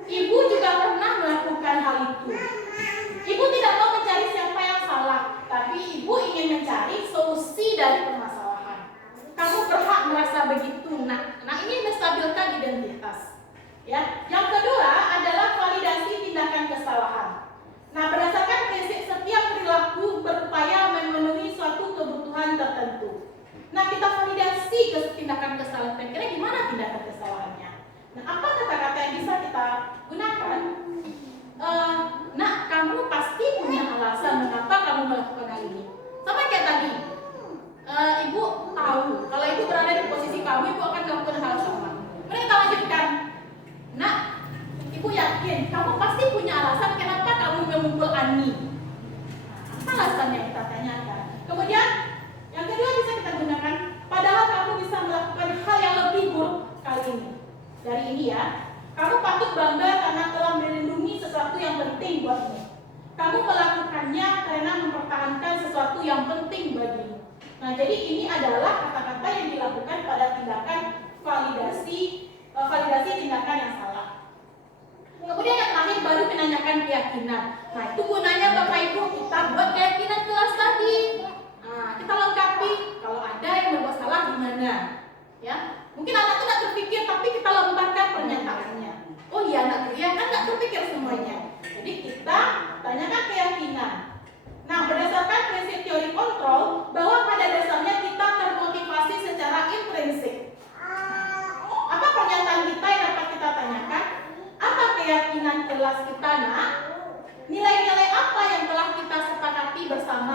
Ibu juga pernah melakukan hal itu. Ibu tidak mau mencari siapa yang salah, tapi ibu ingin mencari solusi dari permasalahan. Kamu berhak merasa begitu, Nak. Nah, ini menstabilkan identitas. Ya. Yang kedua adalah validasi tindakan kesalahan. Nah, berdasarkan prinsip setiap perilaku berupaya memenuhi suatu kebutuhan tertentu. Nah, kita validasi tindakan kesalahan. Kira-kira gimana tindakan kesalahannya? Nah, apa kata-kata yang bisa kita gunakan? Nak, kamu pasti punya alasan mengapa kamu melakukan hal ini. Sama kayak tadi. Ibu tahu, kalau ibu berada di posisi kamu, ibu akan melakukan hal sama. Mereka kita lanjutkan. Nak, ibu yakin kamu pasti punya alasan kenapa kamu memukul Ani. Apa alasannya kita tanyakan. Kemudian yang kedua bisa kita gunakan, padahal kamu bisa melakukan hal yang lebih buruk kali ini. Dari ini ya, kamu patut bangga karena telah melindungi sesuatu yang penting buatmu. Kamu melakukannya karena mempertahankan sesuatu yang penting bagimu. Nah, jadi ini adalah kata-kata yang dilakukan pada tindakan validasi tindakan yang salah. Kemudian yang terakhir baru menanyakan keyakinan. Nah, itu gunanya Bapak Ibu kita buat keyakinan kelas tadi. Nah, kita lengkapi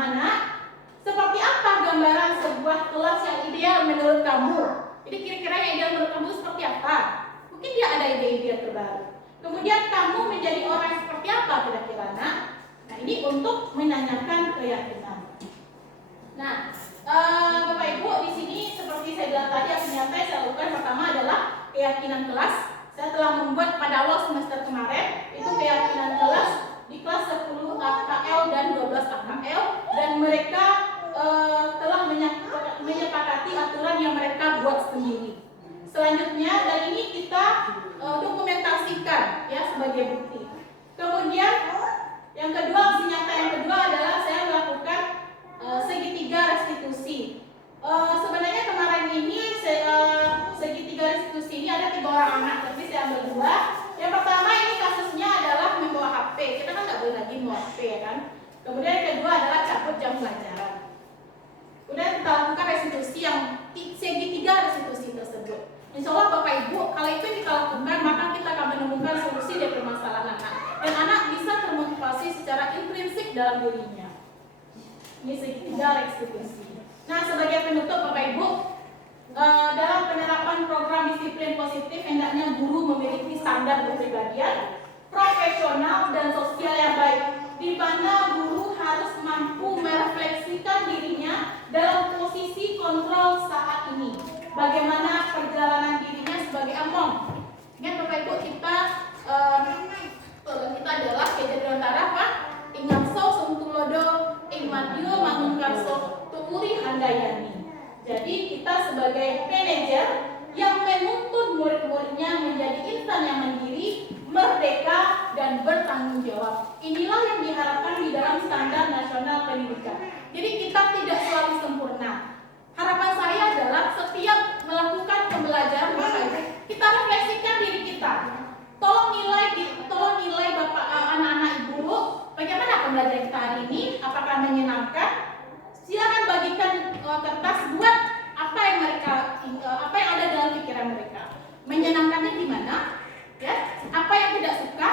pertama, nak, seperti apa gambaran sebuah kelas yang ideal menurut kamu? Jadi kira-kira yang ideal menurut kamu seperti apa? Mungkin dia ada ide-ide terbaru. Kemudian kamu menjadi orang seperti apa kira-kira, nak? Nah, ini untuk menanyakan keyakinan. Nah, Bapak Ibu, di sini seperti saya bilang tadi, yang nyata yang saya lakukan pertama adalah keyakinan kelas. Saya telah membuat pada awal semester kemarin itu keyakinan kelas di kelas 10 AKL dan 12 AKL, dan mereka telah menyepakati aturan yang mereka buat sendiri. Selanjutnya, dan ini kita dokumentasikan ya sebagai bukti. Kemudian yang kedua, opsi nyata yang kedua adalah saya melakukan segitiga restitusi. Sebenarnya kemarin ini segitiga restitusi ini ada 3 orang anak, tapi saya ambil 2. Yang pertama ini kasusnya adalah membawa HP. Kita kan nggak boleh lagi membawa HP ya kan. Kemudian yang kedua adalah cabut jam pelajaran. Kemudian kita lakukan restitusi yang segitiga restitusi tersebut. Insya Allah Bapak Ibu, kalau itu kita lakukan, maka kita akan menemukan solusi dari permasalahan anak, dan anak bisa termotivasi secara intrinsik dalam dirinya. Ini segitiga restitusi. Nah, sebagai penutup Bapak Ibu, dalam penerapan program disiplin positif, hendaknya guru memiliki standar kepribadian, profesional dan sosial yang baik, di mana guru harus mampu merefleksikan dirinya dalam posisi kontrol saat ini. Bagaimana perjalanan dirinya sebagai among. Ingat Bapak Ibu, kita adalah Kejadrantara apa? Ingangso Sungtulodo Ingmadio Mangunkarso Tuuri Handayani. Jadi kita sebagai manajer yang menuntun murid-muridnya menjadi insan yang mandiri, merdeka, dan bertanggung jawab. Inilah yang diharapkan di dalam standar nasional pendidikan. Jadi kita tidak selalu sempurna. Harapan saya adalah setiap melakukan pembelajaran Bapak Ibu, kita refleksikan diri kita. Tolong nilai Bapak, anak-anak Ibu, bagaimana pembelajaran kita hari ini? Apakah menyenangkan? Silakan bagikan kertas buat apa yang ada dalam pikiran mereka. Menyenangkannya gimana? Ya, apa yang tidak suka?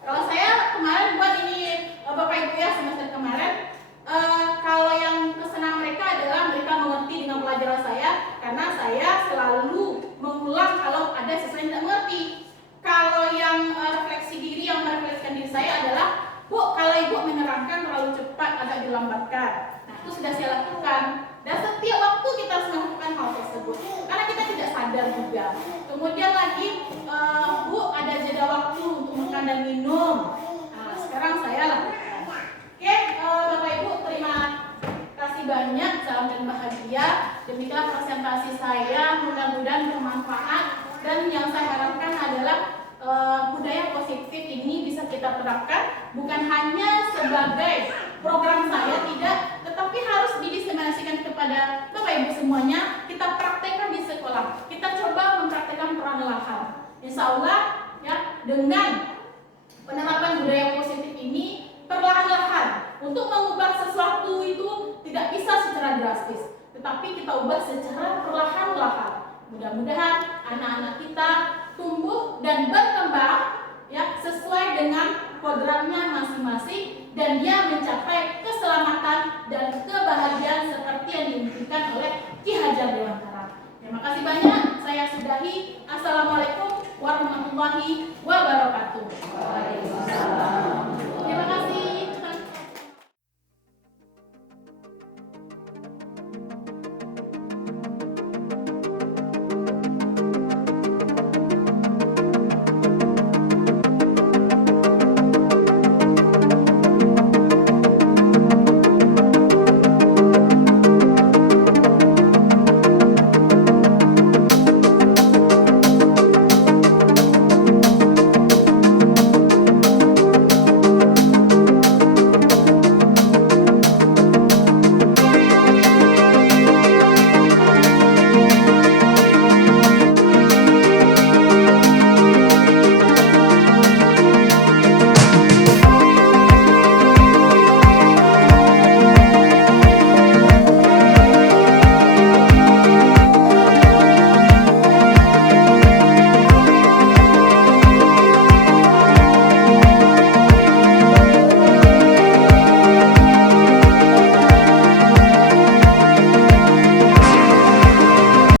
Kalau saya kemarin buat ini Bapak Ibu ya, semester kemarin, kalau yang kesenangan mereka adalah mereka mengerti dengan pelajaran saya, karena saya selalu mengulang kalau ada sesuatu yang tidak mengerti. Kalau yang refleksi diri, yang merefleksikan diri saya adalah, Bu, kalau Ibu menerangkan terlalu cepat, agak dilambatkan. Nah, itu sudah saya lakukan. Dan setiap waktu kita harus melakukan hal tersebut, karena kita tidak sadar juga. Kemudian lagi, Bu, ada jeda waktu untuk makan dan minum. Nah, sekarang saya lakukan. Oke, Bapak Ibu, terima kasih banyak. Salam dan bahagia. Demikian presentasi saya, mudah-mudahan bermanfaat. Dan yang saya harapkan adalah budaya positif ini bisa kita terapkan bukan hanya sebagai program saya, tidak, tetapi harus didiseminasikan kepada Bapak Ibu semuanya. Kita praktekkan di sekolah. Kita coba mempraktekkan perlahan-lahan. Insya Allah ya, dengan penerapan budaya positif ini perlahan-lahan, untuk mengubah sesuatu itu tidak bisa secara drastis, tetapi kita ubah secara perlahan-lahan. Mudah-mudahan anak-anak kita tumbuh dan berkembang ya sesuai dengan kodratnya masing-masing, dan dia mencapai keselamatan dan kebahagiaan seperti yang diimpikan oleh Ki Hajar Dewantara. Terima kasih banyak. Saya sudahi. Assalamualaikum warahmatullahi wabarakatuh.